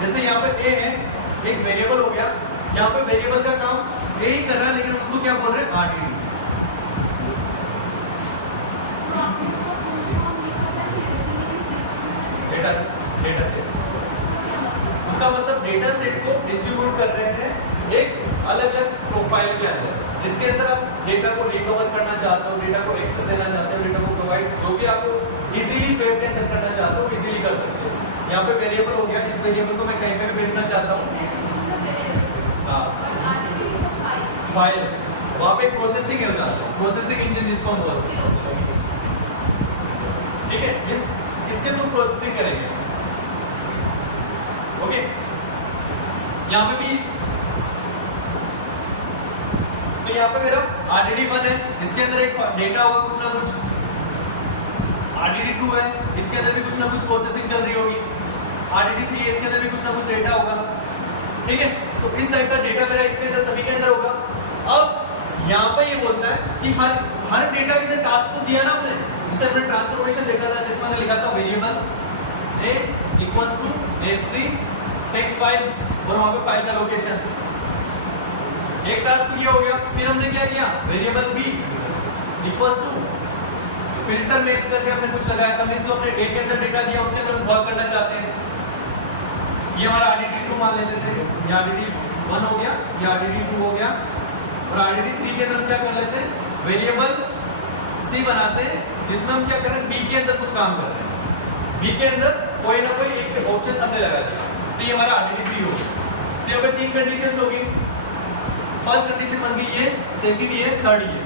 जैसे यहाँ पे a है, एक वेरिएबल हो गया, यहाँ पे वेरिएबल का काम a ही कर रहा है, लेकिन उसको क्या बोल रहे हैं? RDD। डेटा सेट, उसका मतलब डेटा सेट को डिस्ट्रीब्यूट कर रहे हैं एक अलग अलग प्रोफाइल के अंदर, जिसके अंदर आप डेटा को रिकवर करना चाहते हो, डेटा को एक्सेस देना चाहते हो, डेटा को प्रोवाइड जो भी आपको इजीली वेब के अंदर करना चाहते हो इजीली कर सकते हो। यहाँ पे वेरिएबल हो गया, इस वेरिएबल को मैं कहीं पे भी भेजना चाहता हूँ, हाँ फाइल, वहाँ पे प्रोसेसिंग है, प्रोसेसिंग इंजन जिसको हम बोलते हैं। ठीक है, इसके थ्रू प्रोसेसिंग करेंगे। ओके, यहाँ पे भी, तो यहाँ पे मेरा RDD 1 है, इसके अंदर एक डेटा होगा कुछ ना कुछ, RDD 2 है, इसके अंदर भी कुछ ना कुछ प्रोसेसिंग चल रही होगी, RDD 3 है, इसके अंदर भी कुछ ना कुछ डेटा होगा। ठीक है, तो इस टाइप का डेटा मेरा इसके अंदर सभी के अंदर होगा। अब यहाँ पे ये बोलता है कि हर डेटा के अंदर टास्क को दिया ना आपने, जैसे हमने ट्रांसफॉर्मेशन देखा था जिसमें मैंने लिखा था variable a equals to sc text file और वहां पे फाइल का लोकेशन, एक टास्क किया हो गया। फिर हमने क्या किया? Variable b equals to filter make करके हमने कुछ लगाया था, मींस जो हमने a के अंदर डेटा दिया उसके अंदर हम वर्क करना चाहते हैं। ये हमारा RDD 2 मान लेते थे, ये RDD 1 हो गया, ये RDD 2 हो गया, और RDD 3 के अंदर हम क्या कर लेते हैं? वेरिएबल c बनाते हैं, जिसमें हम क्या कर रहे हैं? b के अंदर कुछ काम कर रहे हैं, b के अंदर कोई ना कोई एक ऑप्शन हमने लगा दिया, तो ये हमारा RDD 3 हो गया। तो यहाँ पे 3 कंडीशंस होगी, फर्स्ट कंडीशन बन गई ये, सेकंड ये, थर्ड ये।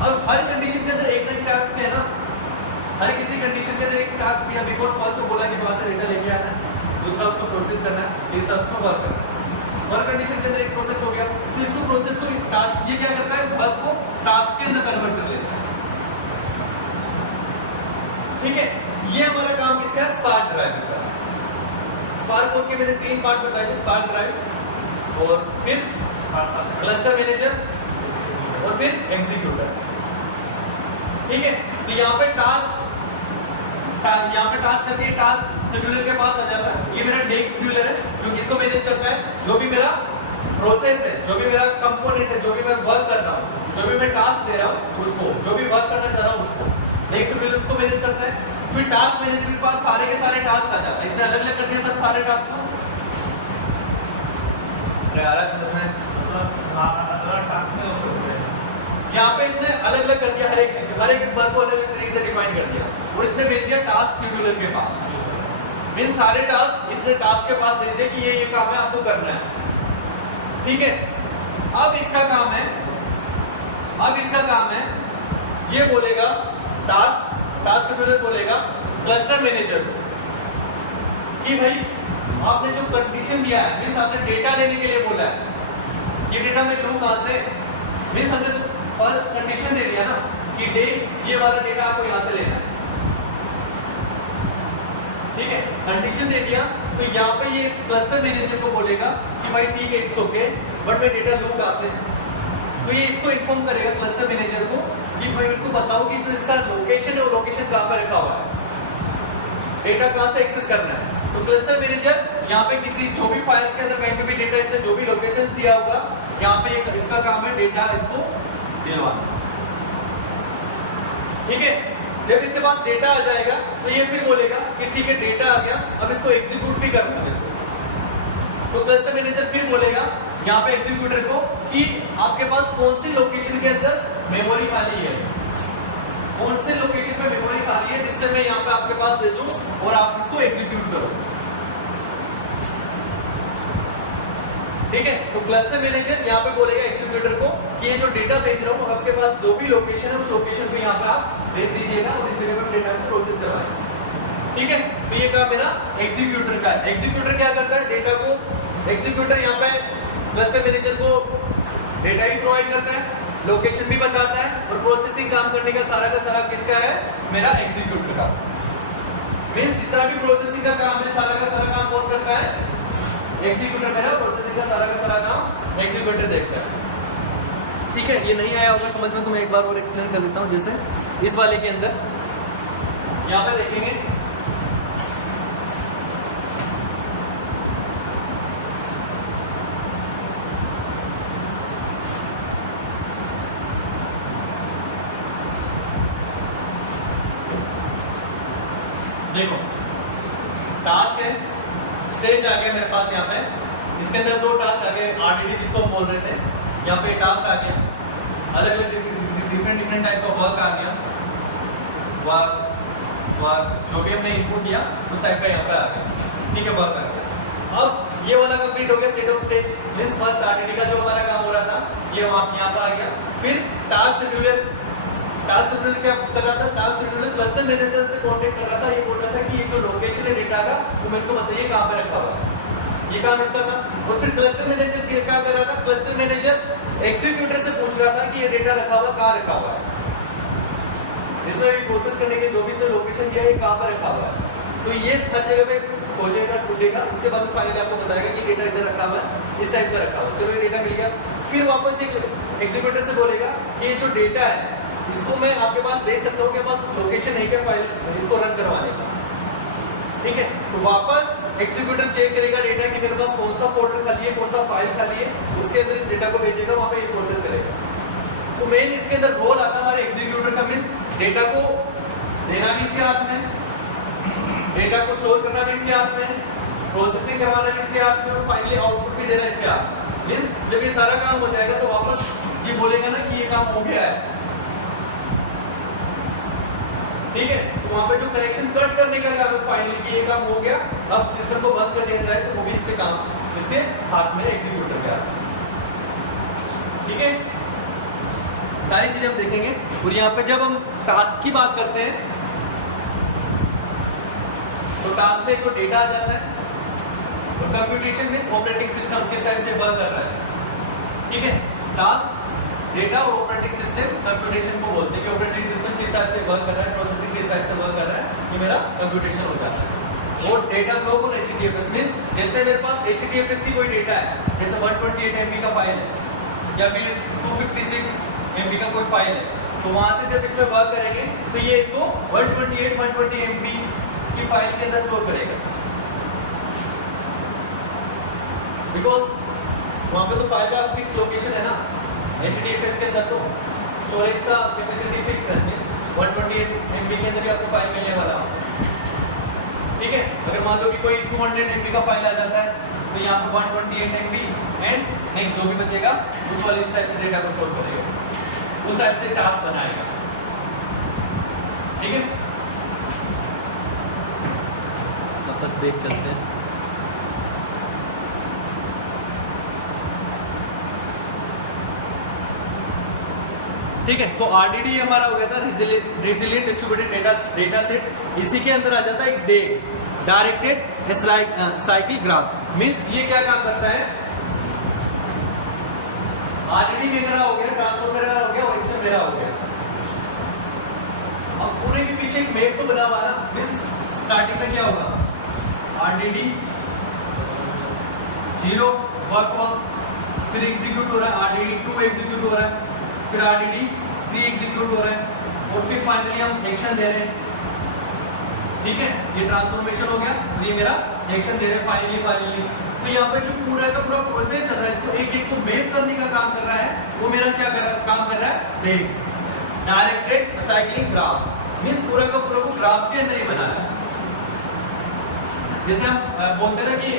अब हर कंडीशन के अंदर एक ना एक टास्क है ना, हर किसी कंडीशन के अंदर एक टास्क दिया, बिकॉज़ फर्स्ट को बोला कि वहां से डेटा लेके आना है, दूसरा उसको प्रोसेस करना है, तीसरा उसको वर्क करना है। हर कंडीशन के अंदर एक प्रोसेस हो गया, तो इसको प्रोसेस को टास्क, ये क्या करता है? वर्क को टास्क के अंदर कन्वर्ट कर लेता है। ठीक है, ये हमारा काम किसका है? स्पार्क ड्राइव का। स्पार्क कोड के मैंने 3 पार्ट बताए थे, स्पार्क ड्राइव और फिर क्लस्टर मैनेजर और फिर एग्जीक्यूटर। ठीक है, तो यहाँ पे टास्क करके टास्क शेड्यूलर के पास आ जाता है। ये मेरा डेस्क शेड्यूलर है जो किसको मैनेज करता है? जो भी मेरा प्रोसेस है, जो भी मेरा कंपोनेंट है, जो भी मैं वर्क कर रहा हूँ, जो भी मैं टास्क दे रहा हूँ उसको, जो भी वर्क करना चाह रहा हूँ उसको, डेस्क शेड्यूलर उसको मैनेज करता है। फिर टास्क मैनेजर के पास सारे के सारे टास्क आ जाते हैं, इसने अलग अलग कर दिया सब सारे टास्क को। अरे आ रहा है समझ में? यहाँ पे इसने अलग अलग कर दिया, हर एक वर्क को अलग अलग तरीके से डिफाइन कर दिया, और इसने भेज दिया टास्क शेड्यूलर के पास। मीन सारे टास्क इसने टास्क के पास भेज दिया कि ये काम है, आपको करना है। ठीक है, अब इसका काम है, ये बोलेगा टास्क शेड्यूलर बोलेगा क्लस्टर मैनेजर को कि भाई आपने जो कंडीशन दिया है, मीन्स आपने डेटा लेने के लिए बोला है, ये डेटा मैं लूं कहां से? मीन्स हमने तो फर्स्ट कंडीशन दे दिया ना कि ये वाला डेटा आपको यहां से लेना है। ठीक है, कंडीशन दे दिया, तो यहाँ पे ये क्लस्टर मैनेजर को बोलेगा कि भाई ठीक है, इट्स ओके, बट मैं डेटा लूं कहां से? तो ये इसको इन्फॉर्म करेगा क्लस्टर मैनेजर को कि भाई उनको बताओ कि जो इसका लोकेशन है वो लोकेशन कहां पर रखा हुआ है, डेटा कहां से एक्सेस करना है। तो क्लस्टर मैनेजर यहाँ पे किसी जो भी फाइल्स के अंदर कहीं पे भी डेटा इससे जो भी लोकेशंस दिया होगा, यहाँ पे इसका काम है डेटा इसको दिलवाना। ठीक है, जब इसके पास डेटा आ जाएगा तो ये फिर बोलेगा कि ठीक है डेटा आ गया, अब इसको एग्जीक्यूट भी करना है। तो क्लस्टर मैनेजर फिर बोलेगा यहाँ पे एग्जीक्यूटर को कि आपके पास कौन सी लोकेशन के अंदर मेमोरी खाली है, कौन से लोकेशन पे मेमोरी खाली है जिससे मैं यहाँ पे आपके पास भेजूं और आप इसको एग्जीक्यूट करो। ठीक है, तो क्लस्टर मैनेजर यहाँ पे बोलेगा एग्जीक्यूटर को कि ये जो डेटा भेज रहा हूँ आपके पास जो भी लोकेशन है उस लोकेशन पे यहाँ पे आप भेज दीजिएगा और इस जगह पे डेटा को प्रोसेस करवाएंगे। ठीक है, तो ये काम मेरा एग्जीक्यूटर का है। एग्जीक्यूटर क्या करता है, डेटा को एग्जीक्यूटर यहाँ पे क्लस्टर मैनेजर को डेटा ही प्रोवाइड करता है, लोकेशन भी बताता है और प्रोसेसिंग काम करने का सारा किसका है, मेरा एग्जीक्यूटर का। मींस जितना भी प्रोसेसिंग का काम है सारा काम कौन करता है, एग्जीक्यूटर मेरा प्रोसेसिंग का सारा काम एग्जीक्यूटर देखता है। ठीक है, ये नहीं आया होगा समझ में तो मैं एक बार और एक्सप्लेन कर देता हूँ। जैसे इस वाले के अंदर यहाँ पे देखेंगे देखो टास्क है, स्टेज आ गया मेरे पास यहाँ पे, इसके अंदर दो टास्क आ गए, आरडीडी जिसको हम बोल रहे थे, यहाँ पे टास्क आ गया, अलग अलग डिफरेंट टाइप का वर्क आ गया, वर्क जो भी हमने इनपुट दिया उस टाइप का यहाँ पे आ गया। ठीक है, वर्क आ गया। अब ये वाला कंप्लीट हो गया, set of stage means first RDD का जो हमारा काम हो रहा था ये यहाँ पे आ गया। फिर टास्क शेड्यूलर क्या कर रहा था, टास्क शेड्यूलर क्लस्टर मैनेजर से कांटेक्ट कर रहा था, ये बोल रहा था कि ये जो लोकेशन है डेटा का वो मेरे को बताइए कहाँ पे रखा हुआ है, ये काम इसका था। और फिर क्लस्टर मैनेजर क्या कर रहा था, क्लस्टर मैनेजर एग्जीक्यूटर से पूछ रहा था कि ये डेटा रखा हुआ कहाँ रखा हुआ है, इसमें भी प्रोसेस करने के जो भी इसने लोकेशन दिया है कहाँ पर रखा हुआ है। तो ये हर जगह पे खोजेगा ढूंढेगा, उसके बाद फाइनली आपको बताएगा कि डेटा इधर रखा हुआ है, इस टाइप का रखा हुआ है। चलो ये डेटा मिल गया, फिर वापस एग्जीक्यूटर से बोलेगा कि ये जो डेटा है इसको मैं आपके पास भेज सकता हूँ, के पास लोकेशन है क्या फाइल इसको रन करवाने का। ठीक है, तो वापस एग्जीक्यूटर चेक करेगा डेटा कि मेरे पास कौन सा फोल्डर खाली है, कौन सा फाइल खाली है, उसके अंदर इस डेटा को भेजेगा, वहां पे ये प्रोसेस करेगा। तो मेन इसके अंदर रोल आता है हमारे एग्जीक्यूटर का, मींस डेटा को देना भी इसके हाथ में, डेटा को स्टोर करना भी इसके हाथ में, प्रोसेसिंग करवाना भी इसके हाथ में और फाइनली आउटपुट भी देना इसके हाथ। मींस जब ये सारा काम हो जाएगा तो वापस ये बोलेगा ना कि ये काम हो गया है। ठीक है, तो वहां पे जो कनेक्शन कट करने का काम है फाइनली कि ये काम हो गया, अब सिस्टम को बंद कर दिया जाए तो वो भी इसके काम इसके हाथ में एग्जीक्यूटर के हाथ। ठीक है, सारी चीजें हम देखेंगे। और यहाँ पे जब हम टास्क की बात करते हैं तो टास्क में एक तो डेटा आ जाता है और कंप्यूटेशन में ऑपरेटिंग सिस्टम किस तरह से वर्क कर रहा है। ठीक है, टास्क डेटा और ऑपरेटिंग सिस्टम कंप्यूटेशन को बोलते हैं कि ऑपरेटिंग सिस्टम किस तरह से वर्क कर रहा है, प्रोसेसिंग किस तरह से वर्क कर रहा है, ये मेरा कंप्यूटेशन हो जाता है। और डेटा फ्लो को HDFS मींस जैसे मेरे पास HDFS की कोई डेटा है, जैसे 128 MB का फाइल है या फिर 256 MB का कोई फाइल है, तो वहां से जब इसमें वर्क करेंगे तो ये इसको 120 MB की फाइल के अंदर स्टोर करेगा, बिकॉज वहां पे तो फाइल का फिक्स लोकेशन है ना HDFS के अंदर, तो स्टोरेज का कैपेसिटी फिक्स है, मींस 128 MB के अंदर ही आपको फाइल मिलने वाला है। ठीक है, अगर मान लो कि कोई 200 MB का फाइल आ जाता है तो यहाँ पे 128 MB एंड नेक्स्ट जो भी बचेगा उस वाले इस टाइप से डेटा को स्टोर करेगा, उस टाइप से टास्क बनाएगा। ठीक है, वापस बैक चलते हैं। ठीक है, तो आरडीडी हमारा हो गया था रेजिलिएंट डिस्ट्रीब्यूटेड डेटा सेट्स। इसी के अंदर आ जाता है एक डायरेक्टेड साइकिल ग्राफ्स। मींस ये क्या काम करता है, आरडीडी मेरा हो गया, ट्रांसफर मेरा हो गया, ऑपरेशन मेरा हो गया। अब पूरे के पीछे एक मैप तो बना हुआ ना, मींस स्टार्टिंग में क्या होगा, आरडीडी 0 वर्क, फिर एग्जीक्यूट हो रहा है, आरडीडी 2 एग्जीक्यूट हो रहा है, फिर आरडीडी 3 एग्जीक्यूट हो रहा है और फिर फाइनली हम एक्शन दे रहे हैं। ठीक है, ये ट्रांसफॉर्मेशन हो गया और ये मेरा एक्शन दे रहे हैं फाइनली। तो यहाँ पे जो पूरा का पूरा प्रोसेस चल रहा है, इसको एक को मैप करने का काम कर रहा है, वो मेरा क्या काम कर रहा है, डायरेक्टेड साइक्लिंग ग्राफ। मीन्स पूरा का पूरा को ग्राफ के अंदर ही बनाना है। जैसे हम बोलते हैं ना कि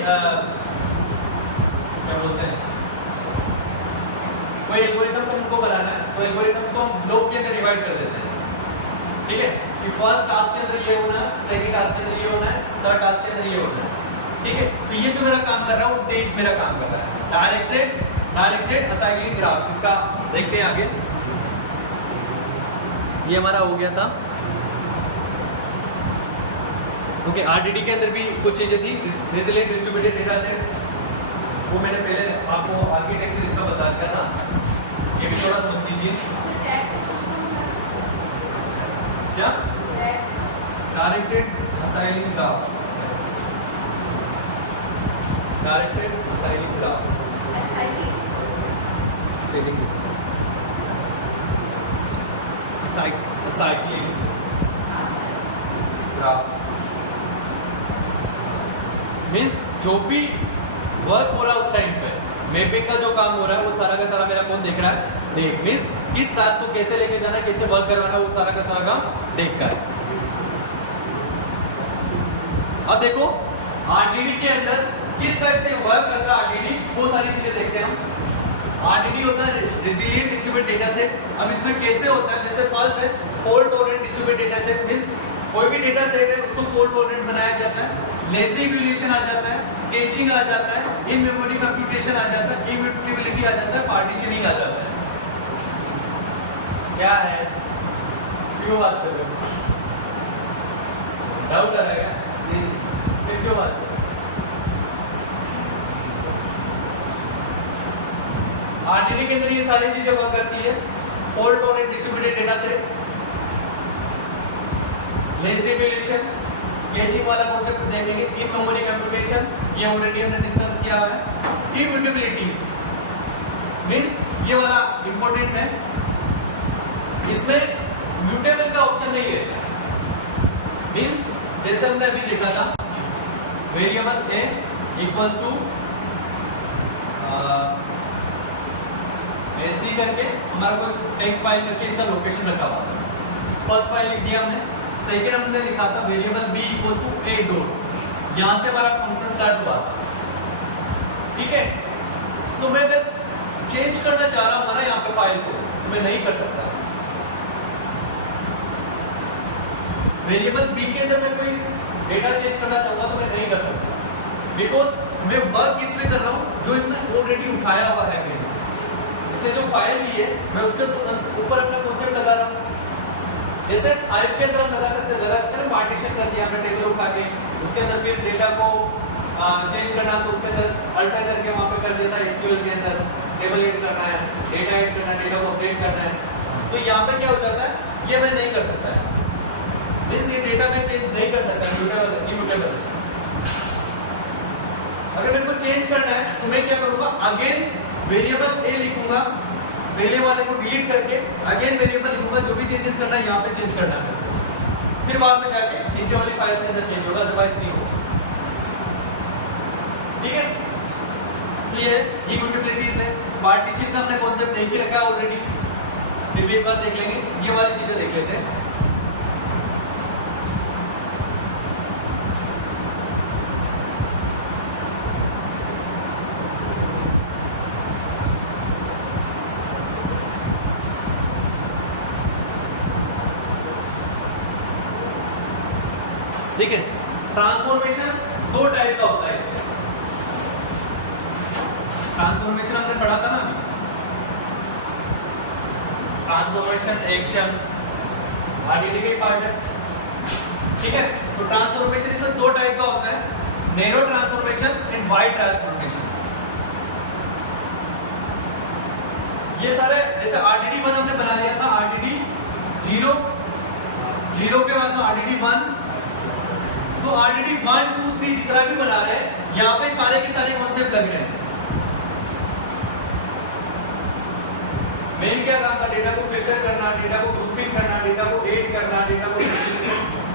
क्या बोलते हैं, कोई एल्गोरिथम हमको बनाना है तो एल्गोरिथम को हम ब्लॉक के अंदर डिवाइड कर देते हैं, ठीक है, कि फर्स्ट टास्क के अंदर ये होना है, सेकंड टास्क के अंदर ये होना है, थर्ड टास्क के अंदर ये होना है, ठीक है। तो ये जो मेरा काम कर रहा है वो डेट मेरा काम कर रहा है, डायरेक्टेड असाइक्लिक ग्राफ। इसका देखते हैं आगे। ये हमारा हो गया था, ओके। आरडीडी के अंदर भी कुछ चीजें थी, रेसिलिएंट डिस्ट्रीब्यूटेड डेटा सेट्स, वो मैंने पहले आपको आर्किटेक्चर इसका बता दिया था, ये भी थोड़ा समझ लीजिए। क्या directed acyclic graph, directed acyclic graph spelling acyclic graph means जो भी वर्क हो रहा है उस टाइम पे, मैपिंग का जो काम हो रहा है वो सारा का सारा मेरा कौन देख रहा है, डेट। मीन्स किस टास्क को कैसे लेके जाना है, कैसे वर्क करवाना है, वो सारा का सारा काम डेट का है। अब देखो आरडीडी के अंदर किस तरह से वर्क करता है आरडीडी, वो सारी चीजें देखते हैं हम। आरडीडी होता है रेसिलिएंट डिस्ट्रीब्यूटेड डेटा सेट। अब इसमें कैसे होता है, जैसे फर्स्ट है fault tolerant distributed data set. Means कोई भी डेटा सेट है उसको फॉल्ट टॉलरेंट बनाया जाता है, लेजी इवैल्यूएशन आ जाता है, कैचिंग आ जाता है, इन मेमोरी कंप्यूटेशन आ जाता है, इम्यूटेबिलिटी आ जाता है, पार्टीशनिंग आ जाता है। क्या है, क्यों बात कर रहे हो, डाउट आ रहा है क्या, फिर क्यों बात कर रहे हो? आरडीडी के अंदर ये सारी चीजें वर्क करती है। Fault tolerant distributed data set, lazy evaluation, catching वाला कॉन्सेप्ट देखेंगे, इन मेमोरी कंप्यूटेशन ये ऑलरेडी हमने डिस्कस किया है। इम्यूटेबिलिटीज मींस ये वाला इंपॉर्टेंट है, इसमें म्यूटेबल का ऑप्शन नहीं है। मींस जैसे हमने अभी देखा था variable A equals to SC करके हमारा कोई टेक्स्ट फाइल करके इसका लोकेशन रखा हुआ था। फर्स्ट फाइल लिख दिया हमने, सेकेंड हमने लिखा था variable B equals to A dot, यहां से हमारा फंक्शन स्टार्ट हुआ, ठीक है। तो मैं अगर चेंज करना चाह रहा हूं ना यहाँ पे फाइल को, तो मैं नहीं कर सकता। वेरिएबल बी के अंदर मैं कोई डेटा चेंज करना चाहूंगा तो मैं नहीं कर सकता, बिकॉज मैं वर्क इस पे कर रहा हूं जो इसने ऑलरेडी उठाया हुआ है। इससे जो फाइल ली है मैं उसके ऊपर अपना कॉन्सेप्ट लगा रहा हूं। जैसे आईएफ के अंदर हम लगा सकते हैं पार्टीशन कर दिया हमने टेबल उठा के, उसके अंदर फिर डेटा को चेंज करना तो उसके अंदर अल्टर करके वहां पे कर देता है। एसक्यूएल के अंदर टेबल ऐड करना है, डेटा ऐड करना है, डेटा को अपडेट करना है, तो यहाँ पे क्या हो जाता है, ये मैं नहीं कर सकता है। मींस ये डेटा मैं चेंज नहीं कर सकता, इम्यूटेबल। अगर मेरे को चेंज करना है तो मैं क्या करूंगा, अगेन वेरिएबल ए लिखूंगा, पहले वाले को डिलीट करके अगेन वेरिएबल लिखूंगा, जो भी चेंजेस करना है यहाँ पे चेंज करना है, फिर बाद में जाके नीचे वाली फाइल के अंदर चेंज होगा, अदरवाइज नहीं होगा, ठीक है। तो ये इम्यूटेबिलिटीज है। पार्टीशन का हमने कॉन्सेप्ट देख ही रखा है ऑलरेडी, फिर भी एक बार देख लेंगे, ये वाली चीजें देख लेते हैं। ठीक है, ट्रांसफॉर्मेशन दो टाइप का होता है इसमें। ट्रांसफॉर्मेशन हमने पढ़ा था ना अभी, ट्रांसफॉर्मेशन एक्शन आरडीडी का पार्ट है, ठीक है। तो ट्रांसफॉर्मेशन इसमें दो टाइप का होता है, narrow transformation and wide transformation. ये सारे जैसे आरडीडी 1 हमने बना लिया था, आरडीडी 0 के बाद में आरडीडी 1, तो आरडीडी 1 2 3 जितना भी बना रहे हैं यहाँ पे सारे के सारे कॉन्सेप्ट लग रहे हैं। मेन क्या काम था, डेटा को फिल्टर करना, डेटा को ग्रुपिंग करना, डेटा को एड करना, डेटा को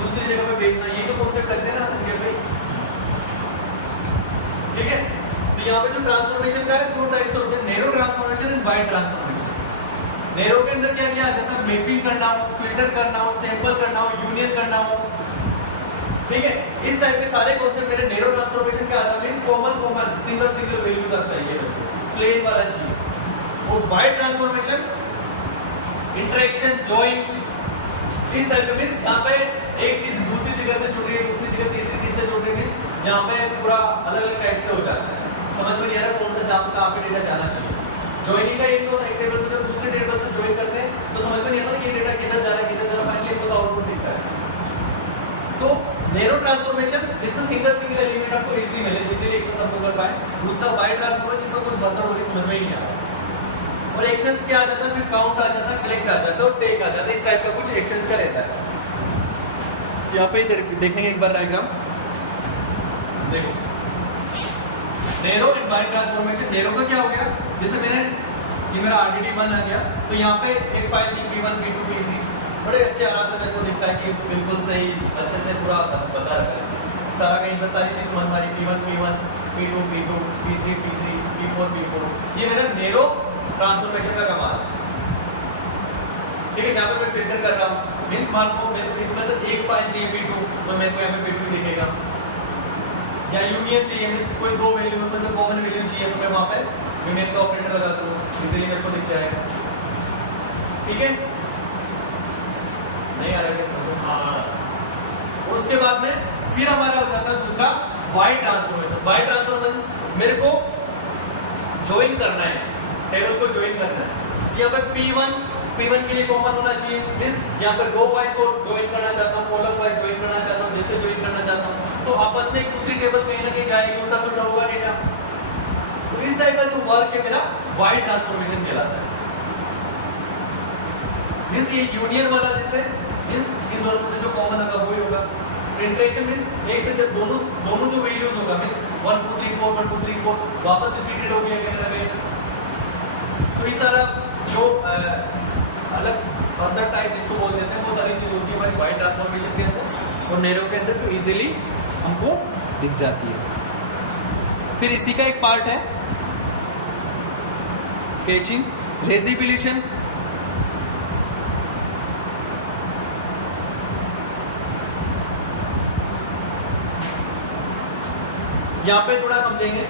दूसरी जगह पे भेजना, ये तो कॉन्सेप्ट लगते हैं ना इसके पे, ठीक है। तो यहाँ पे जो ट्रांसफॉर्मेशन का है दो टाइप्स होते हैं, narrow transformation and wide transformation. Narrow के अंदर क्या किया जाता है, मैपिंग करना हो, फिल्टर करना हो, सैंपल करना हो, यूनियन करना हो, ठीक है। इस टाइप के सारे कॉन्सेप्ट मेरे नैरो ट्रांसफॉर्मेशन के आधार में कॉमन सिंगल वैल्यूज आता है, ये प्लेन वाला चीज। और वाइड ट्रांसफॉर्मेशन इंटरेक्शन जॉइन इस टाइप में जहां पे एक चीज दूसरी जगह से जुड़ रही है, दूसरी जगह तीसरी चीज से जुड़ रही है, जहां पे पूरा अलग-अलग टाइप से हो जाता है। समझ में नहीं आ रहा कौन सा जहां कहां पे डेटा जाना चाहिए। जॉइनिंग का एक तो एक टेबल से दूसरे टेबल से जॉइन करते हैं तो समझ में नहीं आता ये डेटा किधर जा रहा है किधर जा रहा है, फाइनली इसको आउटपुट दिखता है। तो नैरो ट्रांसफॉर्मेशन जिसमें सिंगल एलिमेंट आपको इजी मिले, इजीली एक साथ कर पाए। दूसरा वाइड ट्रांसफॉर्मेशन जिसका कुछ बसर होगी समझ में ही नहीं आ रहा। और एक्शंस क्या आ जाता है, फिर काउंट आ जाता है, कलेक्ट आ जाता है और टेक आ जाता है, इस टाइप का कुछ एक्शंस का रहता है। यहाँ पे देखेंगे एक बार डायग्राम देखो। Narrow and wide transformation, narrow का क्या हो गया, जैसे ये मेरा RDD 1 आ गया तो यहाँ पे एक फाइल थी P1 P2 P3, बड़े अच्छे आराम से मेरे को दिखता है कि बिल्कुल सही अच्छे से पूरा बता रखा है सारा, कहीं पर सारी चीज समझ में आ रही, P1 P1 P2 P2 P3 P3 P4 P4, ये मेरा नैरो ट्रांसफॉर्मेशन का कमाल है, ठीक है। यहाँ पे मैं फिल्टर कर रहा हूँ, मींस मान लो मेरे को इसमें से एक फाइल चाहिए P2 तो मेरे को यहाँ पे P2 दिखेगा, या यूनियन चाहिए मींस कोई दो वैल्यू उसमें से कॉमन वैल्यू चाहिए तो मैं वहाँ पे यूनियन का ऑपरेटर लगा दूँ, इजीली मेरे को दिख जाएगा, ठीक है। नहीं आ रहा है हाँ। और उसके बाद में फिर हमारा हो जाता है दूसरा वाइड ट्रांसफॉर्मेशन। वाइड ट्रांसफॉर्मेशन मेरे को ज्वाइन करना है, टेबल को ज्वाइन करना है। यहाँ पे P1 के लिए कॉमन होना चाहिए, मींस यहाँ पे रो वाइज को ज्वाइन करना चाहता हूँ, कॉलम वाइज ज्वाइन करना चाहता हूँ, जैसे ज्वाइन करना चाहता हूँ तो आपस में एक दूसरी टेबल कहीं ना कहीं जाएगी, उल्टा सुल्टा होगा डेटा। तो इस टाइप का जो वर्क है मेरा वाइड ट्रांसफॉर्मेशन कहलाता है। मींस ये यूनियन वाला जैसे मींस इन दोनों में से जो कॉमन होगा वही होगा। इंटरेक्शन मींस एक से जब दोनों जो वैल्यूज होगा मींस 1 2 3 4 1 2 3 4 वापस रिपीटेड हो गया कहीं ना कहीं। तो ये सारा जो अलग बसर टाइप जिसको बोल देते हैं वो सारी चीज होती है हमारी वाइड ट्रांसफॉर्मेशन के अंदर और नैरो के अंदर जो इजीली हमको दिख जाती है। फिर इसी का एक पार्ट है कैचिंग, रेसिबिलिशन। यहाँ पे थोड़ा समझेंगे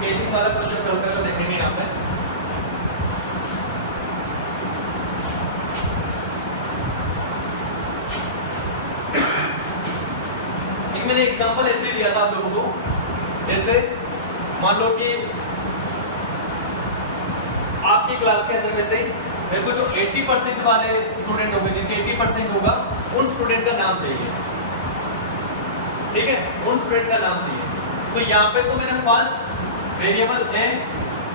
कैचिंग वाला कंसेप्ट हल्का सा देखेंगे यहाँ पे। एक मैंने एग्जांपल ऐसे ही दिया था आप लोगों को, जैसे मान लो कि आपकी क्लास के अंदर में से मेरे को जो 80% वाले स्टूडेंट होंगे जिनके 80% होगा उन स्टूडेंट का नाम चाहिए, ठीक है, उन स्टूडेंट का नाम चाहिए। तो यहाँ पे तो मैंने फर्स्ट वेरिएबल है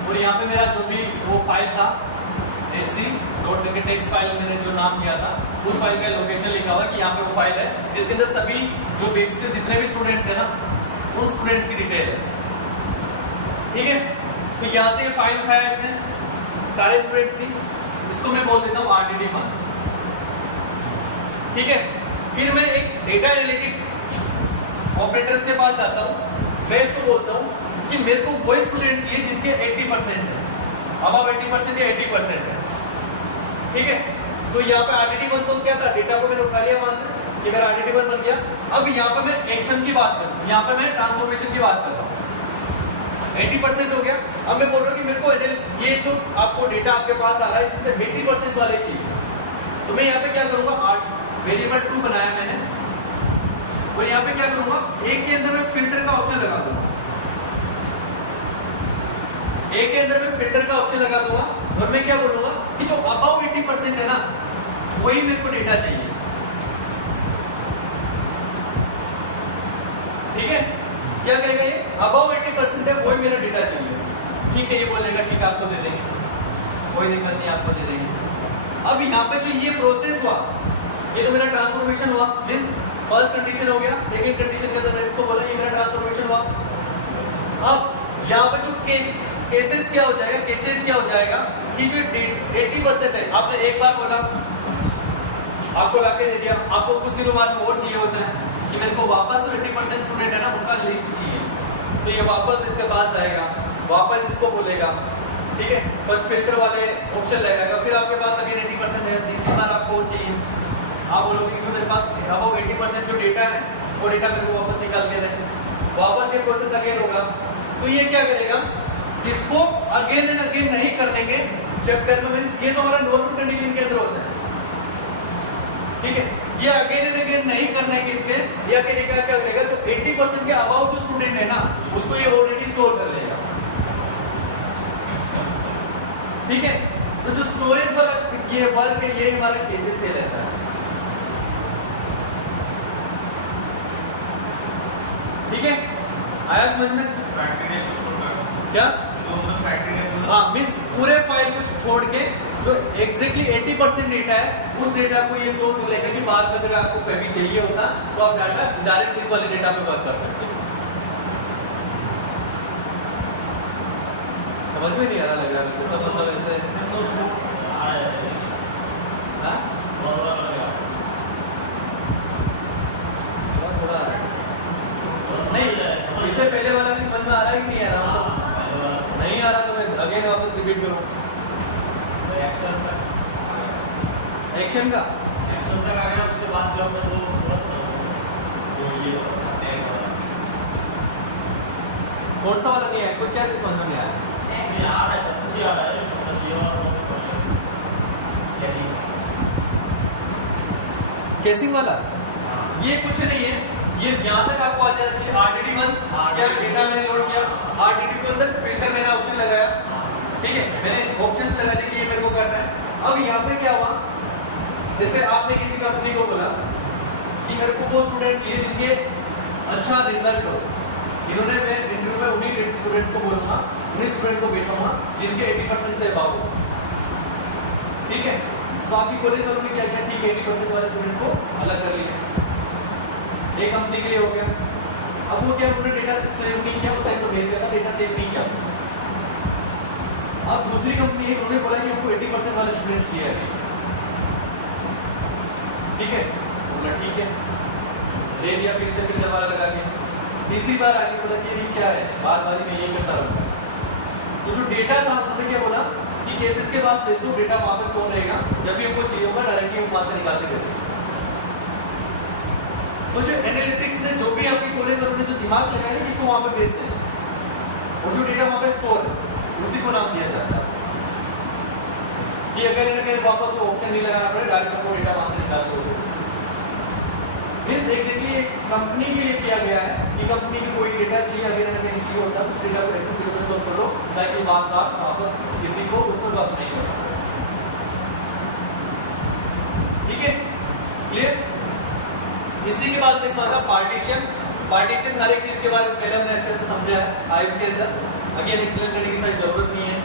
और यहाँ पे मेरा जो भी वो फाइल था sc.करके टेक्स्ट फाइल मैंने जो नाम दिया था उस फाइल का लोकेशन लिखा हुआ कि यहाँ पे वो फाइल है जिसके अंदर सभी जो बेस के जितने भी स्टूडेंट्स हैं ना उन स्टूडेंट्स की डिटेल है, ठीक है। तो यहाँ से ये फाइल उठाया इसने सारे स्टूडेंट्स की, इसको मैं बोल देता हूँ RDD 1, ठीक है। फिर मैं एक डेटा एनालिटिक्स ऑपरेटर्स के पास जाता हूँ, मैं इसको बोलता हूँ कि मेरे को वही स्टूडेंट चाहिए जिनके 80% है, अबव 80% या 80% है, ठीक है। तो यहाँ पे RDD 1 तो क्या था, डेटा को मैंने उठा लिया वहां से, ये मेरा RDD 1 बन गया। अब यहाँ पे मैं एक्शन की बात करूँ, यहाँ पे मैं ट्रांसफॉर्मेशन की बात कर रहा हूँ, 80% हो गया। अब मैं बोल रहा हूँ कि मेरे को ये जो आपको डेटा आपके पास आ रहा है इससे 80% वाले चाहिए, तो मैं यहाँ पे क्या करूँगा, वेरिएबल 2 बनाया मैंने और यहाँ पे क्या करूँगा, एक के अंदर मैं फिल्टर का ऑप्शन लगा दूंगा, एक के अंदर मैं फिल्टर का ऑप्शन लगा दूंगा और मैं क्या बोलूंगा कि जो अबव 80% है ना वही मेरे को डेटा चाहिए, ठीक है। क्या करेगा ये, अबव 80% है वही मेरा डेटा चाहिए, ठीक है। ये बोलेगा ठीक है आपको दे देंगे, कोई दिक्कत नहीं आपको दे देंगे। अब यहाँ पे जो ये प्रोसेस हुआ, ये तो मेरा ट्रांसफॉर्मेशन हुआ, मींस फर्स्ट कंडीशन हो गया, सेकंड कंडीशन के अंदर मैं इसको बोला ये मेरा ट्रांसफॉर्मेशन हुआ। अब यहाँ पे जो केसेस क्या हो जाएगा, केसेस क्या हो जाएगा कि जो 80% है आपने एक बार बोला, आपको लाके दे दिया, आपको कुछ दिनों बाद और चाहिए होता है कि मेरे को वापस 80% स्टूडेंट है ना उनका लिस्ट चाहिए, तो ये वापस इसके पास आएगा, वापस इसको बोलेगा, ठीक है। फर्स्ट फिल्टर वाले ऑप्शन लगाएगा, फिर आपके पास अगेन 80% है, तीसरी बार आपको वो चाहिए, आप बोलोगे कि मेरे पास अब 80% जो डेटा है वो डेटा मेरे को वापस निकाल के दें, वापस ये प्रोसेस अगेन होगा। तो ये क्या करेगा, इसको अगेन एंड अगेन नहीं करने के चक्कर में, मींस ये तो हमारा नॉर्मल कंडीशन के अंदर होता है, ठीक है, ये अगेन एंड अगेन नहीं करने के इसके या क्या करेगा, जो 80% के अबाउट जो स्टूडेंट है ना उसको ये ऑलरेडी स्टोर कर लेगा, ठीक है। तो जो स्टोरेज वाला ये वर्क है ये हमारे केजेस से रहता है, ठीक है, आया समझ में? फैक्ट्री ने छोड़ कर क्या तो मतलब फैक्ट्री ने हाँ, मींस पूरे फाइल को छोड़ के जो एग्जैक्टली 80% डेटा है उस डेटा को ये स्टोर कर लेगा कि बाद में अगर आपको कभी चाहिए होता तो आप डाटा डायरेक्ट इस वाले डेटा पे वर्क कर सकते हो। समझ में नहीं आ रहा, लग रहा है सब मतलब ऐसे तो उसको आ रहा है हाँ बहुत बड़ा लगा थोड़ा नहीं, इससे पहले वाला भी समझ में आ रहा है कि नहीं आ रहा, नहीं आ रहा तो मैं अगेन वापस रिपीट करूँ। एक्शन का तक आ गया, उसके बाद जब मैं तो ये कौन सा वाला नहीं है, कोई क्या चीज समझ में नहीं आया? नहीं आ रहा है, सब कुछ ही आ रहा है, मतलब ये और केसिंग वाला हाँ ये कुछ नहीं है, ये यहाँ तक आपको आ जाए RDD1 क्या डेटा मैंने लोड किया, RDD के अंदर फिल्टर मैंने ऑप्शन लगाया, ठीक है, मैंने ऑप्शंस लगा दिए कि ये मेरे को करना है। अब यहाँ पे क्या हुआ, जैसे आपने किसी कंपनी को बोला कि मेरे को वो स्टूडेंट चाहिए जिनके अच्छा रिजल्ट हो, इन्होंने मैं इंटरव्यू में उन्हीं स्टूडेंट को बोलूंगा, उन्हीं स्टूडेंट को भेजूंगा जिनके 80% से अबव हो, ठीक है। तो आपकी कॉलेज वालों ने क्या किया, ठीक है 80% वाले स्टूडेंट को अलग कर लिया, एक कंपनी के लिए हो गया। अब वो क्या, उन्होंने डेटा सेव नहीं किया, उस टाइम तो भेज दिया था, डेटा सेव नहीं किया। अब दूसरी कंपनी है, उन्होंने बोला कि हमको 80% वाले स्टूडेंट चाहिए अभी, ठीक है, बोला ठीक है, दे दिया, फिर से फिल्टर वाला लगा के तीसरी बार आगे बोला कि ये क्या है, बार बार मैं यही करता रहूंगा। तो जो डेटा था उन्होंने क्या बोला कि केसेस के बाद भेज दो, डेटा वापस स्टोर रहेगा, जब भी हमको चाहिए होगा डायरेक्टली वहां से निकाल के दे देंगे। तो जो एनालिटिक्स ने जो भी आपकी कॉलेज वालों ने जो दिमाग लगाया ना कि इसको वहां पे भेजते हैं, और जो डेटा वहां पे स्टोर है उसी को नाम दिया जाता है कि अगर इन्हें वापस ऑप्शन नहीं लगाना पड़े, डायरेक्ट आपको डेटा वहां से निकाल दो। इस एग्जैक्टली कंपनी के लिए किया गया है कि कंपनी की कोई डेटा चाहिए, अगर इन्हें चाहिए होता है तो डेटा को ऐसे सिर्फ स्टोर कर लो ताकि बात बात वापस किसी को उसको बात नहीं करना, ठीक है, क्लियर। इसी के बाद में इसका पार्टीशन, पार्टीशन हर एक चीज के बारे में पहले हमने अच्छे से समझा है आईएम के अंदर, अगेन एक्सप्लेन करने की सारी जरूरत नहीं है।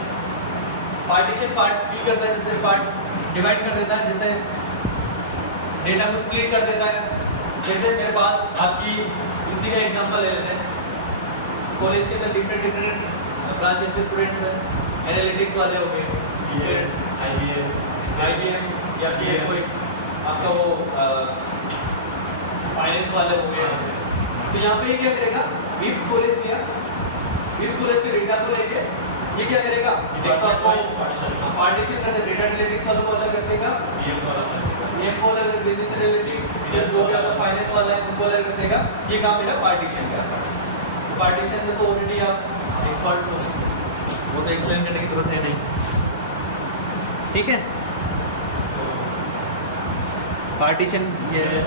पार्टीशन पार्ट भी करता है, जैसे पार्ट डिवाइड कर देता है, जैसे डेटा को स्प्लिट कर देता है। जैसे मेरे पास आपकी इसी का एग्जांपल ले लेते हैं, कॉलेज के अंदर डिफरेंट ब्रांचेस के स्टूडेंट्स हैं, एनालिटिक्स वाले हो गए, IBM या फिर कोई आपका वो फाइनेंस वाले हो गए। तो यहाँ पे क्या करेगा, विप्स कॉलेज किया, विप्स कॉलेज के डेटा को लेके ये क्या करेगा, पार्टीशन करते, डेटा एनालिटिक्स वालों को अलग रखेगा, EM को अलग, बिजनेस एनालिटिक्स जो भी आपका फाइनेंस वाला है उनको अलग रखेगा। ये काम मेरा पार्टीशन का है। पार्टीशन में तो ऑलरेडी आप एक्सपर्ट्स हो, वो तो एक्सप्लेन करने की जरूरत है नहीं, ठीक है। पार्टीशन ये है,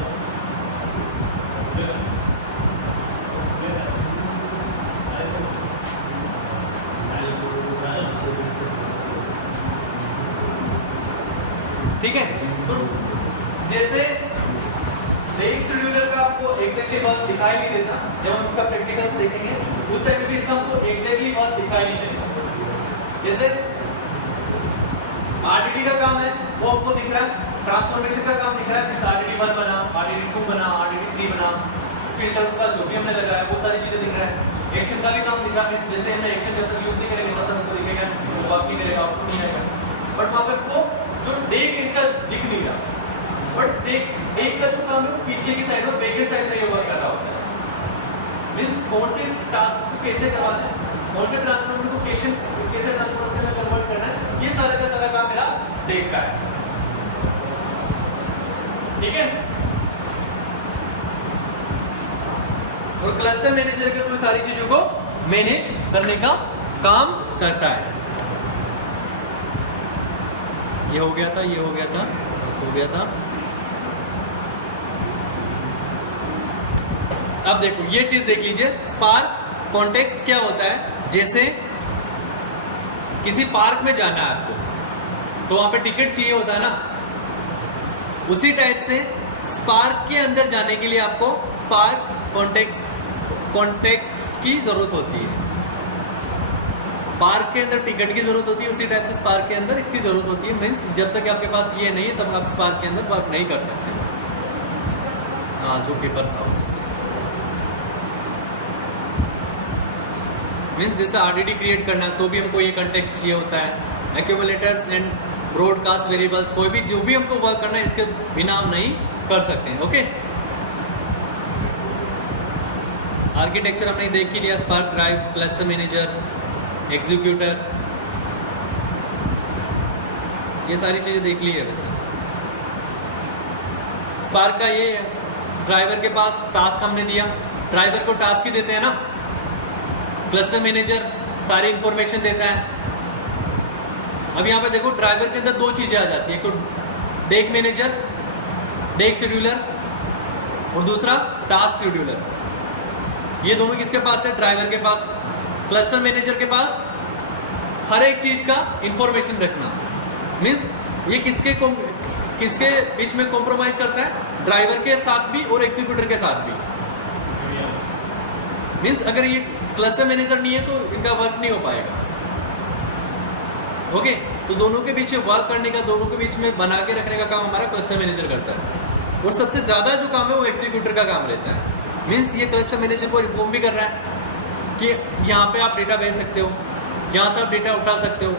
ठीक है। तो जैसे एक शेड्यूलर का आपको एग्जैक्टली वर्क दिखाई नहीं देता, जब हम इसका प्रैक्टिकल्स देखेंगे उस टाइम भी इसका हमको एग्जैक्टली वर्क दिखाई नहीं देता। जैसे RDD का काम है वो आपको दिख रहा है, ट्रांसफॉर्मेशन का काम दिख रहा है, RDD1 बना, RDD2 बना, RDD3 बना, फिल्टर्स का जो भी हमने लगाया वो सारी चीजें दिख रहा है। एक्शन का भी काम दिख रहा है, जैसे हमने एक्शन जब तक यूज नहीं करेंगे तब तक हमको दिखेगा, वो वर्क नहीं करेगा, आउटपुट नहीं आएगा। बट वहां पे को जो देख इसका दिख नहीं रहा, बट देख का जो काम है पीछे की साइड में, बैक साइड में ये वर्क कर रहा होता है। मींस कौन से टास्क को कैसे करवाना है, कौन से ट्रांसफॉर्मर को कैसे ट्रांसफॉर्मर करना कन्वर्ट करना है, ये सारा का सारा काम मेरा देख का है। ठीक है, और क्लस्टर मैनेजर के थ्रू सारी चीजों को मैनेज करने का काम करता है। ये हो गया था, ये हो गया था, हो गया था। अब देखो ये चीज देख लीजिए, स्पार्क कॉन्टेक्स्ट क्या होता है। जैसे किसी पार्क में जाना है आपको, तो वहां पे टिकट चाहिए होता है ना, उसी टाइप से स्पार्क के अंदर जाने के लिए आपको स्पार्क कॉन्टेक्स्ट की जरूरत होती है। पार्क के अंदर टिकट की जरूरत होती है, उसी टाइप से स्पार्क के अंदर इसकी जरूरत होती है। मीन्स जब तक आपके पास ये नहीं है तब आप स्पार्क के अंदर वर्क नहीं कर सकते। हाँ, जो पेपर था मीन्स जैसे आरडीडी क्रिएट करना है तो भी हमको ये कंटेक्स्ट चाहिए होता है। एक्यूमुलेटर्स एंड ब्रॉडकास्ट वेरिएबल्स, कोई भी जो भी हमको वर्क करना है इसके बिना हम नहीं कर सकते हैं। ओके, आर्किटेक्चर हमने देख ही लिया, spark drive, cluster manager, executor, ये सारी चीजें देख ली है। वैसे स्पार्क का ये ड्राइवर के पास टास्क हमने दिया, ड्राइवर को टास्क ही देते हैं ना। क्लस्टर मैनेजर सारी इंफॉर्मेशन देता है। अब यहाँ पे देखो ड्राइवर के अंदर दो चीजें आ जाती है, एक तो डेक मैनेजर, डेक शेड्यूलर, और दूसरा टास्क शेड्यूलर। ये दोनों किसके पास है? ड्राइवर के पास। क्लस्टर मैनेजर के पास हर एक चीज का इंफॉर्मेशन रखना। मीन्स ये किसके बीच में कॉम्प्रोमाइज करता है? ड्राइवर के साथ भी और एग्जीक्यूटर के साथ भी। मीन्स अगर ये क्लस्टर मैनेजर नहीं है तो इनका वर्क नहीं हो पाएगा। ओके, तो दोनों के बीच वर्क करने का, दोनों के बीच में बना के रखने का काम हमारा क्लस्टर मैनेजर करता है। और सबसे ज्यादा जो काम है वो एग्जीक्यूटर का काम रहता है। मीन्स ये क्लस्टर मैनेजर को इन्फॉर्म भी कर रहा है कि यहाँ पे आप डेटा भेज सकते हो, यहाँ से आप डेटा उठा सकते हो,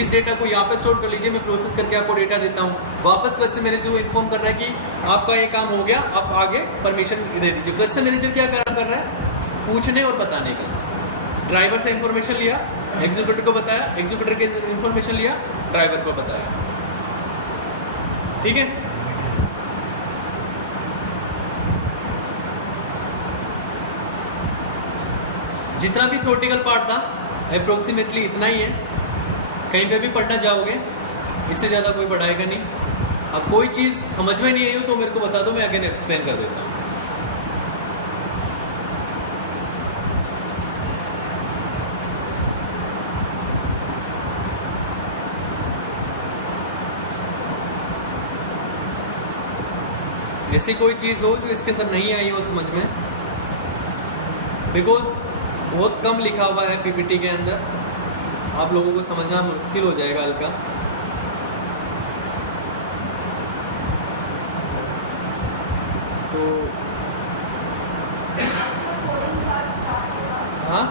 इस डेटा को यहाँ पे स्टोर कर लीजिए, मैं प्रोसेस करके आपको डेटा देता हूँ। वापस क्लस्टर मैनेजर को इन्फॉर्म कर रहा है कि आपका ये काम हो गया, आप आगे परमिशन दे दीजिए। क्लस्टर मैनेजर क्या काम कर रहा है? पूछने और बताने का। ड्राइवर से इंफॉर्मेशन लिया, एग्जीक्यूटर को बताया, एग्जीक्यूटर के इंफॉर्मेशन लिया, ड्राइवर को बताया। ठीक है, जितना भी थ्योरेटिकल पार्ट था अप्रोक्सीमेटली इतना ही है। कहीं पे भी पढ़ना जाओगे इससे ज़्यादा कोई पढ़ाएगा नहीं। अब कोई चीज़ समझ में नहीं आई हो तो मेरे को बता दो, मैं अगेन एक्सप्लेन कर देता हूँ। ऐसी कोई चीज़ हो जो इसके अंदर नहीं आई हो समझ में, बिकॉज बहुत कम लिखा हुआ है पीपीटी के अंदर, आप लोगों को समझना मुश्किल हो जाएगा हल्का। तो हाँ,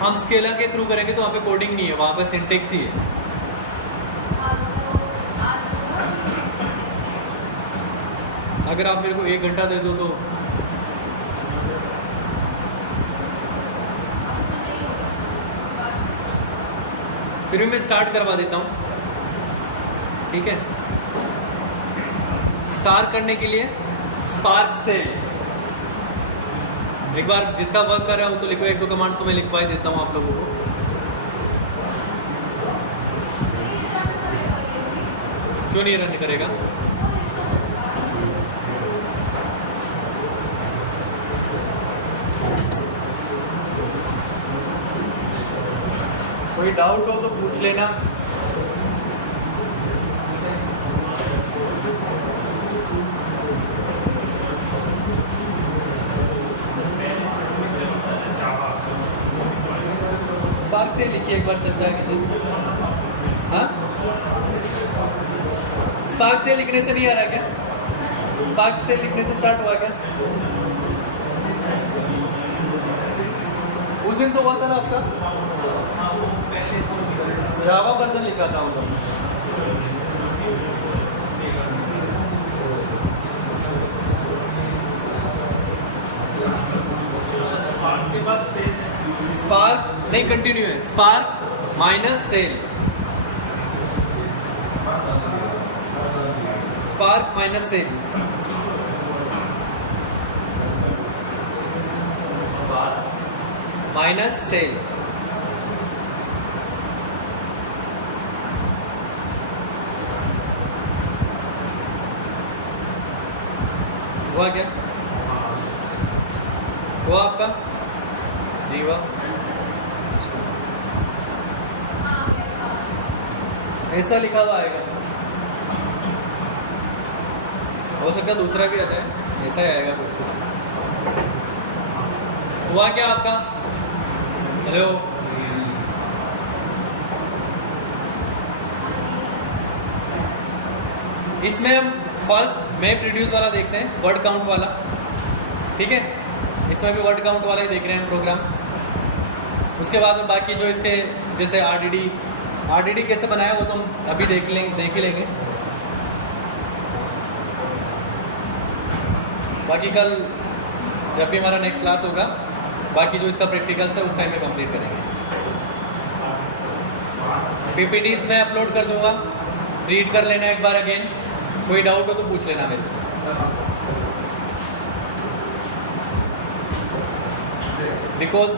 हम स्केला के थ्रू करेंगे तो वहाँ पे कोडिंग नहीं है, वहाँ पे सिंटेक्स ही है। अगर आप मेरे को 1 घंटा दे दो तो फिर भी मैं स्टार्ट करवा देता हूँ। ठीक है, स्टार्ट करने के लिए स्पार्क से एक बार जिसका वर्क कर रहा हूँ तो लिखो, 1-2 कमांड तो मैं लिखवा ही देता हूँ आप लोगों को। क्यों नहीं रन करेगा? कोई डाउट हो तो पूछ लेना। स्पार्क से लिखिए एक बार, चलता है कि हाँ, स्पार्क से लिखने से नहीं आ रहा क्या? स्पार्क से लिखने से स्टार्ट हुआ क्या? उस दिन तो हुआ था ना आपका, जावा वर्जन लिखा था उधर। स्पार्क नहीं कंटिन्यू है, spark minus cell, spark minus cell, minus cell, हुआ क्या? हुआ आपका? जी हुआ। ऐसा लिखा हुआ आएगा, हो सकता है दूसरा भी आ जाए, ऐसा ही आएगा कुछ कुछ। हुआ क्या आपका? हेलो, इसमें हम फर्स्ट मैप रिड्यूस वाला देखते हैं, वर्ड काउंट वाला, ठीक है? इसमें भी वर्ड काउंट वाला ही देख रहे हैं प्रोग्राम। उसके बाद में बाकी जो इसके जैसे आरडीडी कैसे बनाया वो तो हम अभी देख ही लेंगे। बाकी कल जब भी हमारा नेक्स्ट क्लास होगा, बाकी जो इसका प्रैक्टिकल्स है उस टाइम में कंप्लीट करेंगे। पीपीटीज मैं अपलोड कर दूंगा, रीड कर लेना एक बार अगेन, कोई डाउट हो तो पूछ लेना मेरे से। बिकॉज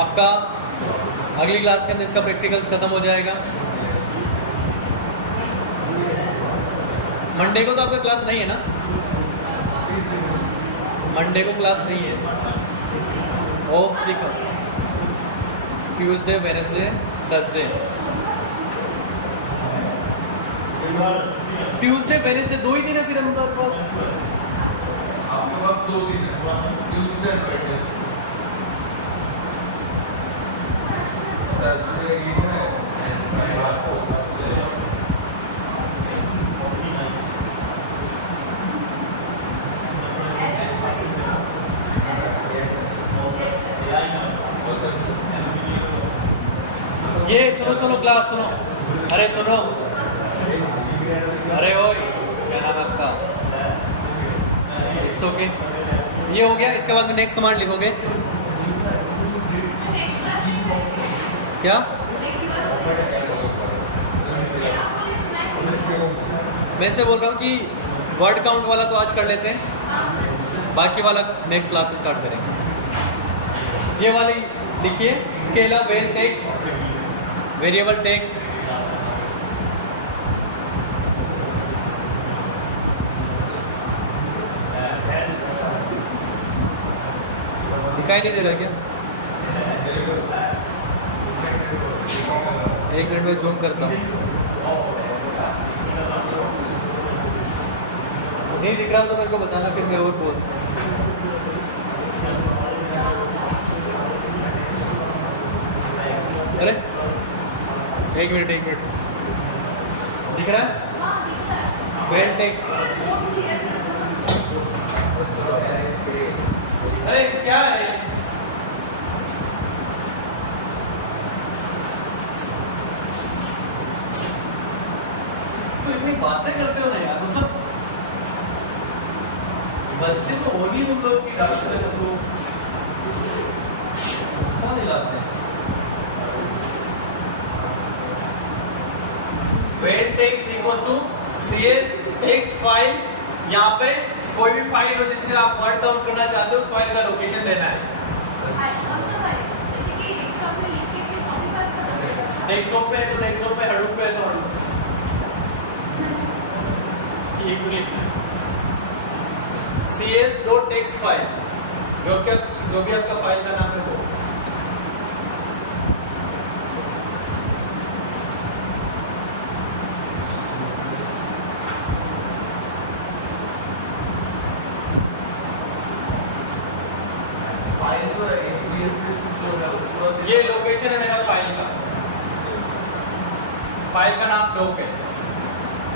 आपका अगली क्लास के अंदर इसका प्रैक्टिकल्स खत्म हो जाएगा। मंडे को तो आपका क्लास नहीं है ना? मंडे को क्लास नहीं है, ऑफ लिखा, Tuesday Wednesday Thursday, Tuesday Wednesday 2 ही दिन है फिर हमारे पास। आपके पास 2 दिन है, Tuesday and Wednesday. Thursday leave है एंड फ्राइडे को ये सुनो क्लास सुनो, अरे सुनो, अरे ओए क्या नाम है आपका? इट्स ओके, ये हो गया। इसके बाद में नेक्स्ट कमांड लिखोगे क्या? मैं से बोल रहा हूँ कि वर्ड काउंट वाला तो आज कर लेते हैं, बाकी वाला नेक्स्ट क्लास से स्टार्ट करेंगे। ये वाली लिखिए, scalar, well text, variable text, दिखाई नहीं दे रहा क्या? एक मिनट में जूम करता हूँ। नहीं दिख रहा तो मेरे को बताना, फिर मैं और बोल। अरे एक मिनट दिख रहा है? वेल टेक्स्ट, अरे क्या है? तो इतनी बातें करते हो ना यार, मतलब बच्चे तो होनी तुम लोग की डांट से तुम लोग गुस्सा दिलाते हैं। Well text equals to CS text file. यहाँ पे कोई भी फाइल हो जिससे आप वर्ड काउंट करना चाहते हो, उस फाइल का लोकेशन देना है। डेस्कटॉप पे है तो डेस्कटॉप पे, हडूप पे है तो हडूप। एक मिनट, cs.text फाइल, जो भी आपका फाइल का नाम है वो। ये लोकेशन है मेरा फाइल का, फाइल का नाम डॉक है।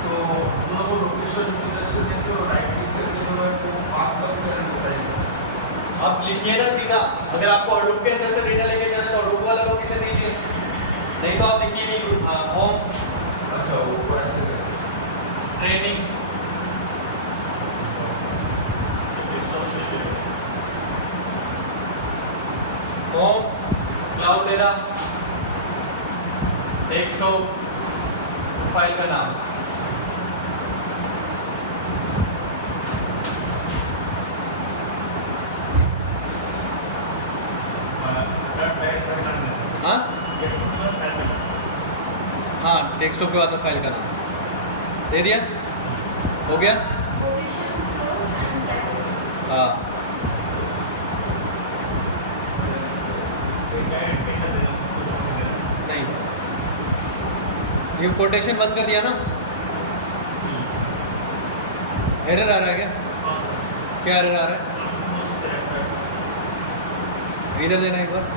तो हम लोग को लोकेशन इधर से देते हो, राइट क्लिक करके जो है वो पाथ तक करना पड़ेगा। आप लिखिए ना सीधा, अगर आपको हडूप के अंदर से डेटा लेके जाना है तो हडूप वाला लोकेशन दीजिए, नहीं तो आप लिखिए नहीं होम। अच्छा, वो ऐसे ट्रेनिंग, होम क्लाउडेरा, फाइल का नाम। हाँ हाँ, डेस्कटॉप के बाद में फाइल का नाम दे दिया, हो गया। हाँ नहीं, ये कोटेशन बंद कर दिया ना, एरर आ रहा है क्या? क्या एरर आ रहा है? इधर देना एक बार।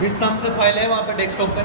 किस नाम से फाइल है वहाँ पे डेस्कटॉप पे?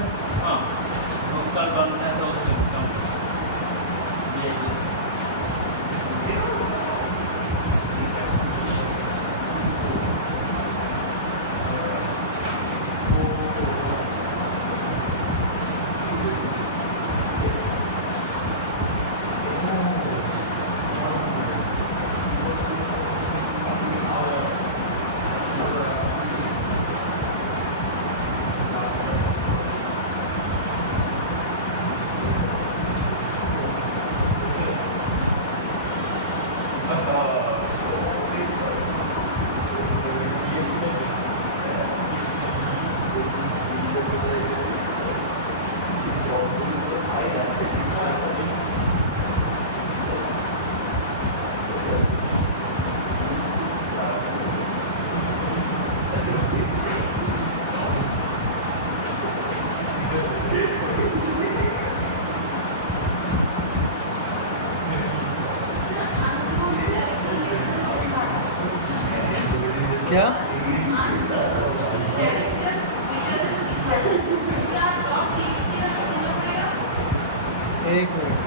क्या? एक मिनट,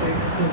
टेक्स्ट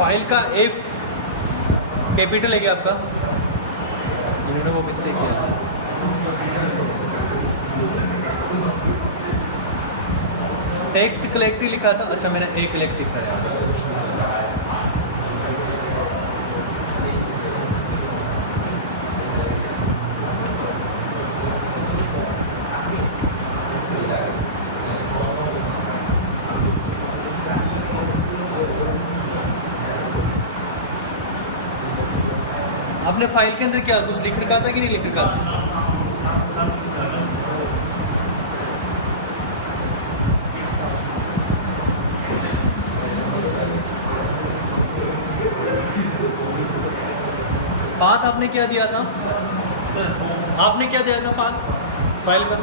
फाइल का एफ कैपिटल है क्या आपका? इन्होंने वो मिस्टेक किया। टेक्स्ट कलेक्ट ही लिखा था। अच्छा मैंने ए कलेक्ट लिखा है। आपने फाइल के अंदर क्या कुछ लिख रखा था कि नहीं लिख रखा था? पाथ आपने क्या दिया था? आपने क्या दिया था पाथ फाइल का?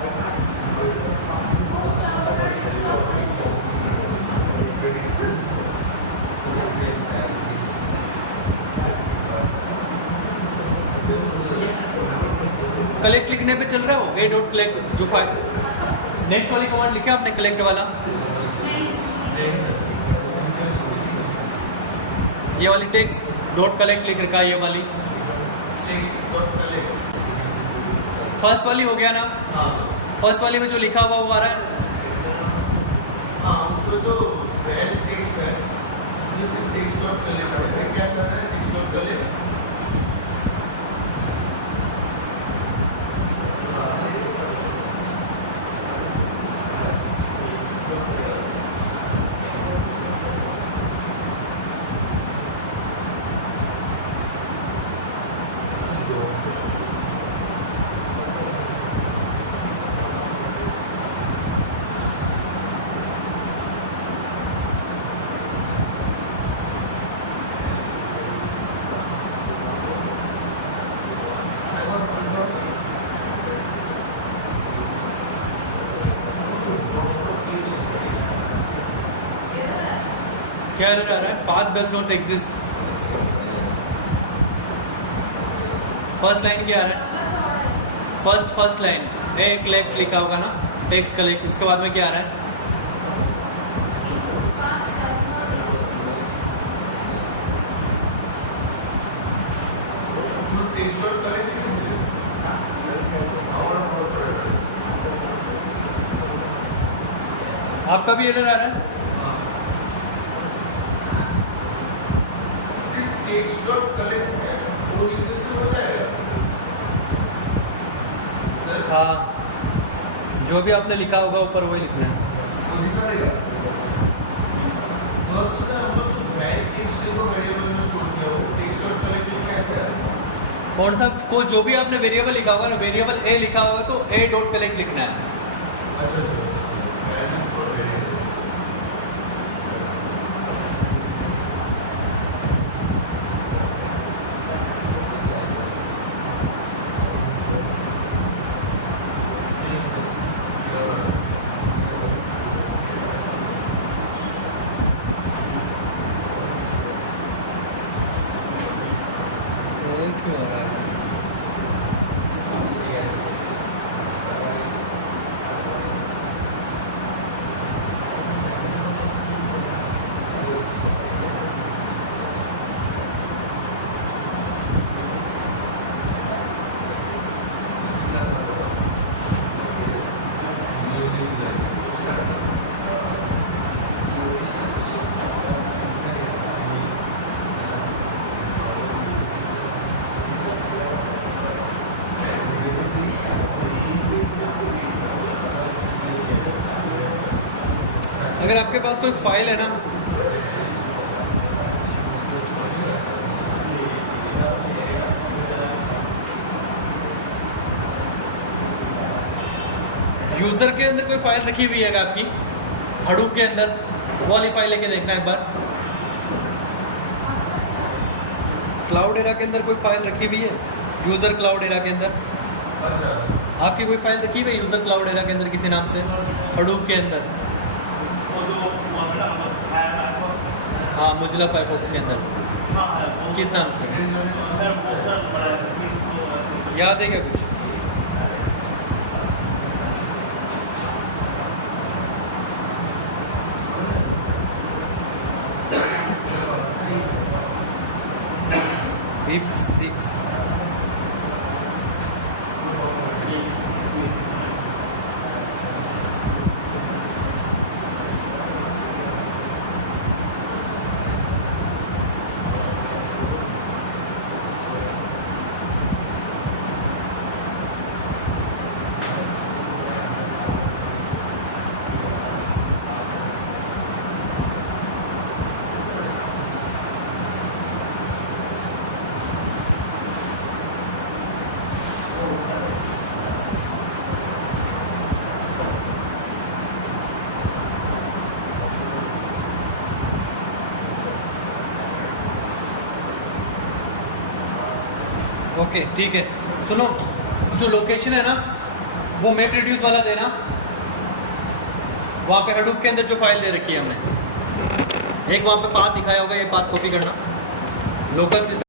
कलेक्ट लिखने पे चल रहा हो ए डॉट कलेक्ट जो फाइल नेक्स्ट वाली कमांड लिखा आपने कलेक्ट वाला ये वाली टेक्स्ट डॉट कलेक्ट लिख रखा है ये वाली फर्स्ट वाली हो गया ना? हाँ फर्स्ट वाली में जो लिखा हुआ वो आ रहा है। हाँ उसको तो वेल टेक्स्ट है इसमें सिर्फ टेक्स्ट डॉट कलेक्ट है क्या कर रहा है टेक्स्ट डॉट कलेक्ट क्या एरर आ रहा है? Path does not exist. First line क्या आ रहा है? फर्स्ट लाइन ए कलेक्ट लिखा होगा ना टेक्स्ट कलेक्ट उसके बाद में क्या आ रहा है? टेक्स्ट डॉट कलेक्ट आपका भी एरर आ रहा है? टेक्स्ट डॉट कलेक्ट है वो लिखने से हो जाएगा सर हाँ जो भी आपने लिखा होगा ऊपर वही लिखना है। वो लिखा रहेगा तो उसने हम लोग तो वैल टेक्स्ट को वेरिएबल में स्टोर किया वो टेक्स्ट डॉट कलेक्ट कैसे आएगा? कौन सा को जो भी आपने वेरिएबल लिखा होगा ना वेरिएबल ए लिखा होगा तो ए डॉट कलेक्ट लिखना है। अच्छा वैल फॉर वेरिएबल क्यों हो रहा है? अगर आपके पास कोई फाइल है ना यूजर के अंदर कोई फाइल रखी हुई है अगर आपकी हडूप के अंदर वो वाली फाइल लेके देखना एक बार। क्लाउड एरा के अंदर कोई फाइल रखी हुई है यूजर क्लाउड एरा के अंदर? अच्छा आपकी कोई फाइल रखी हुई है यूजर क्लाउड एरा के अंदर किसी नाम से हडूप के अंदर? हाँ मोजिला फायरफॉक्स के अंदर किस नाम से याद है क्या कुछ? Deep 6. ओके ठीक है, सुनो, जो लोकेशन है ना वो मेक रिड्यूस वाला देना, वहाँ पे हडूप के अंदर जो फाइल दे रखी है हमने, एक वहाँ पे पाथ दिखाया होगा, ये पाथ कॉपी करना, लोकल सिस्टम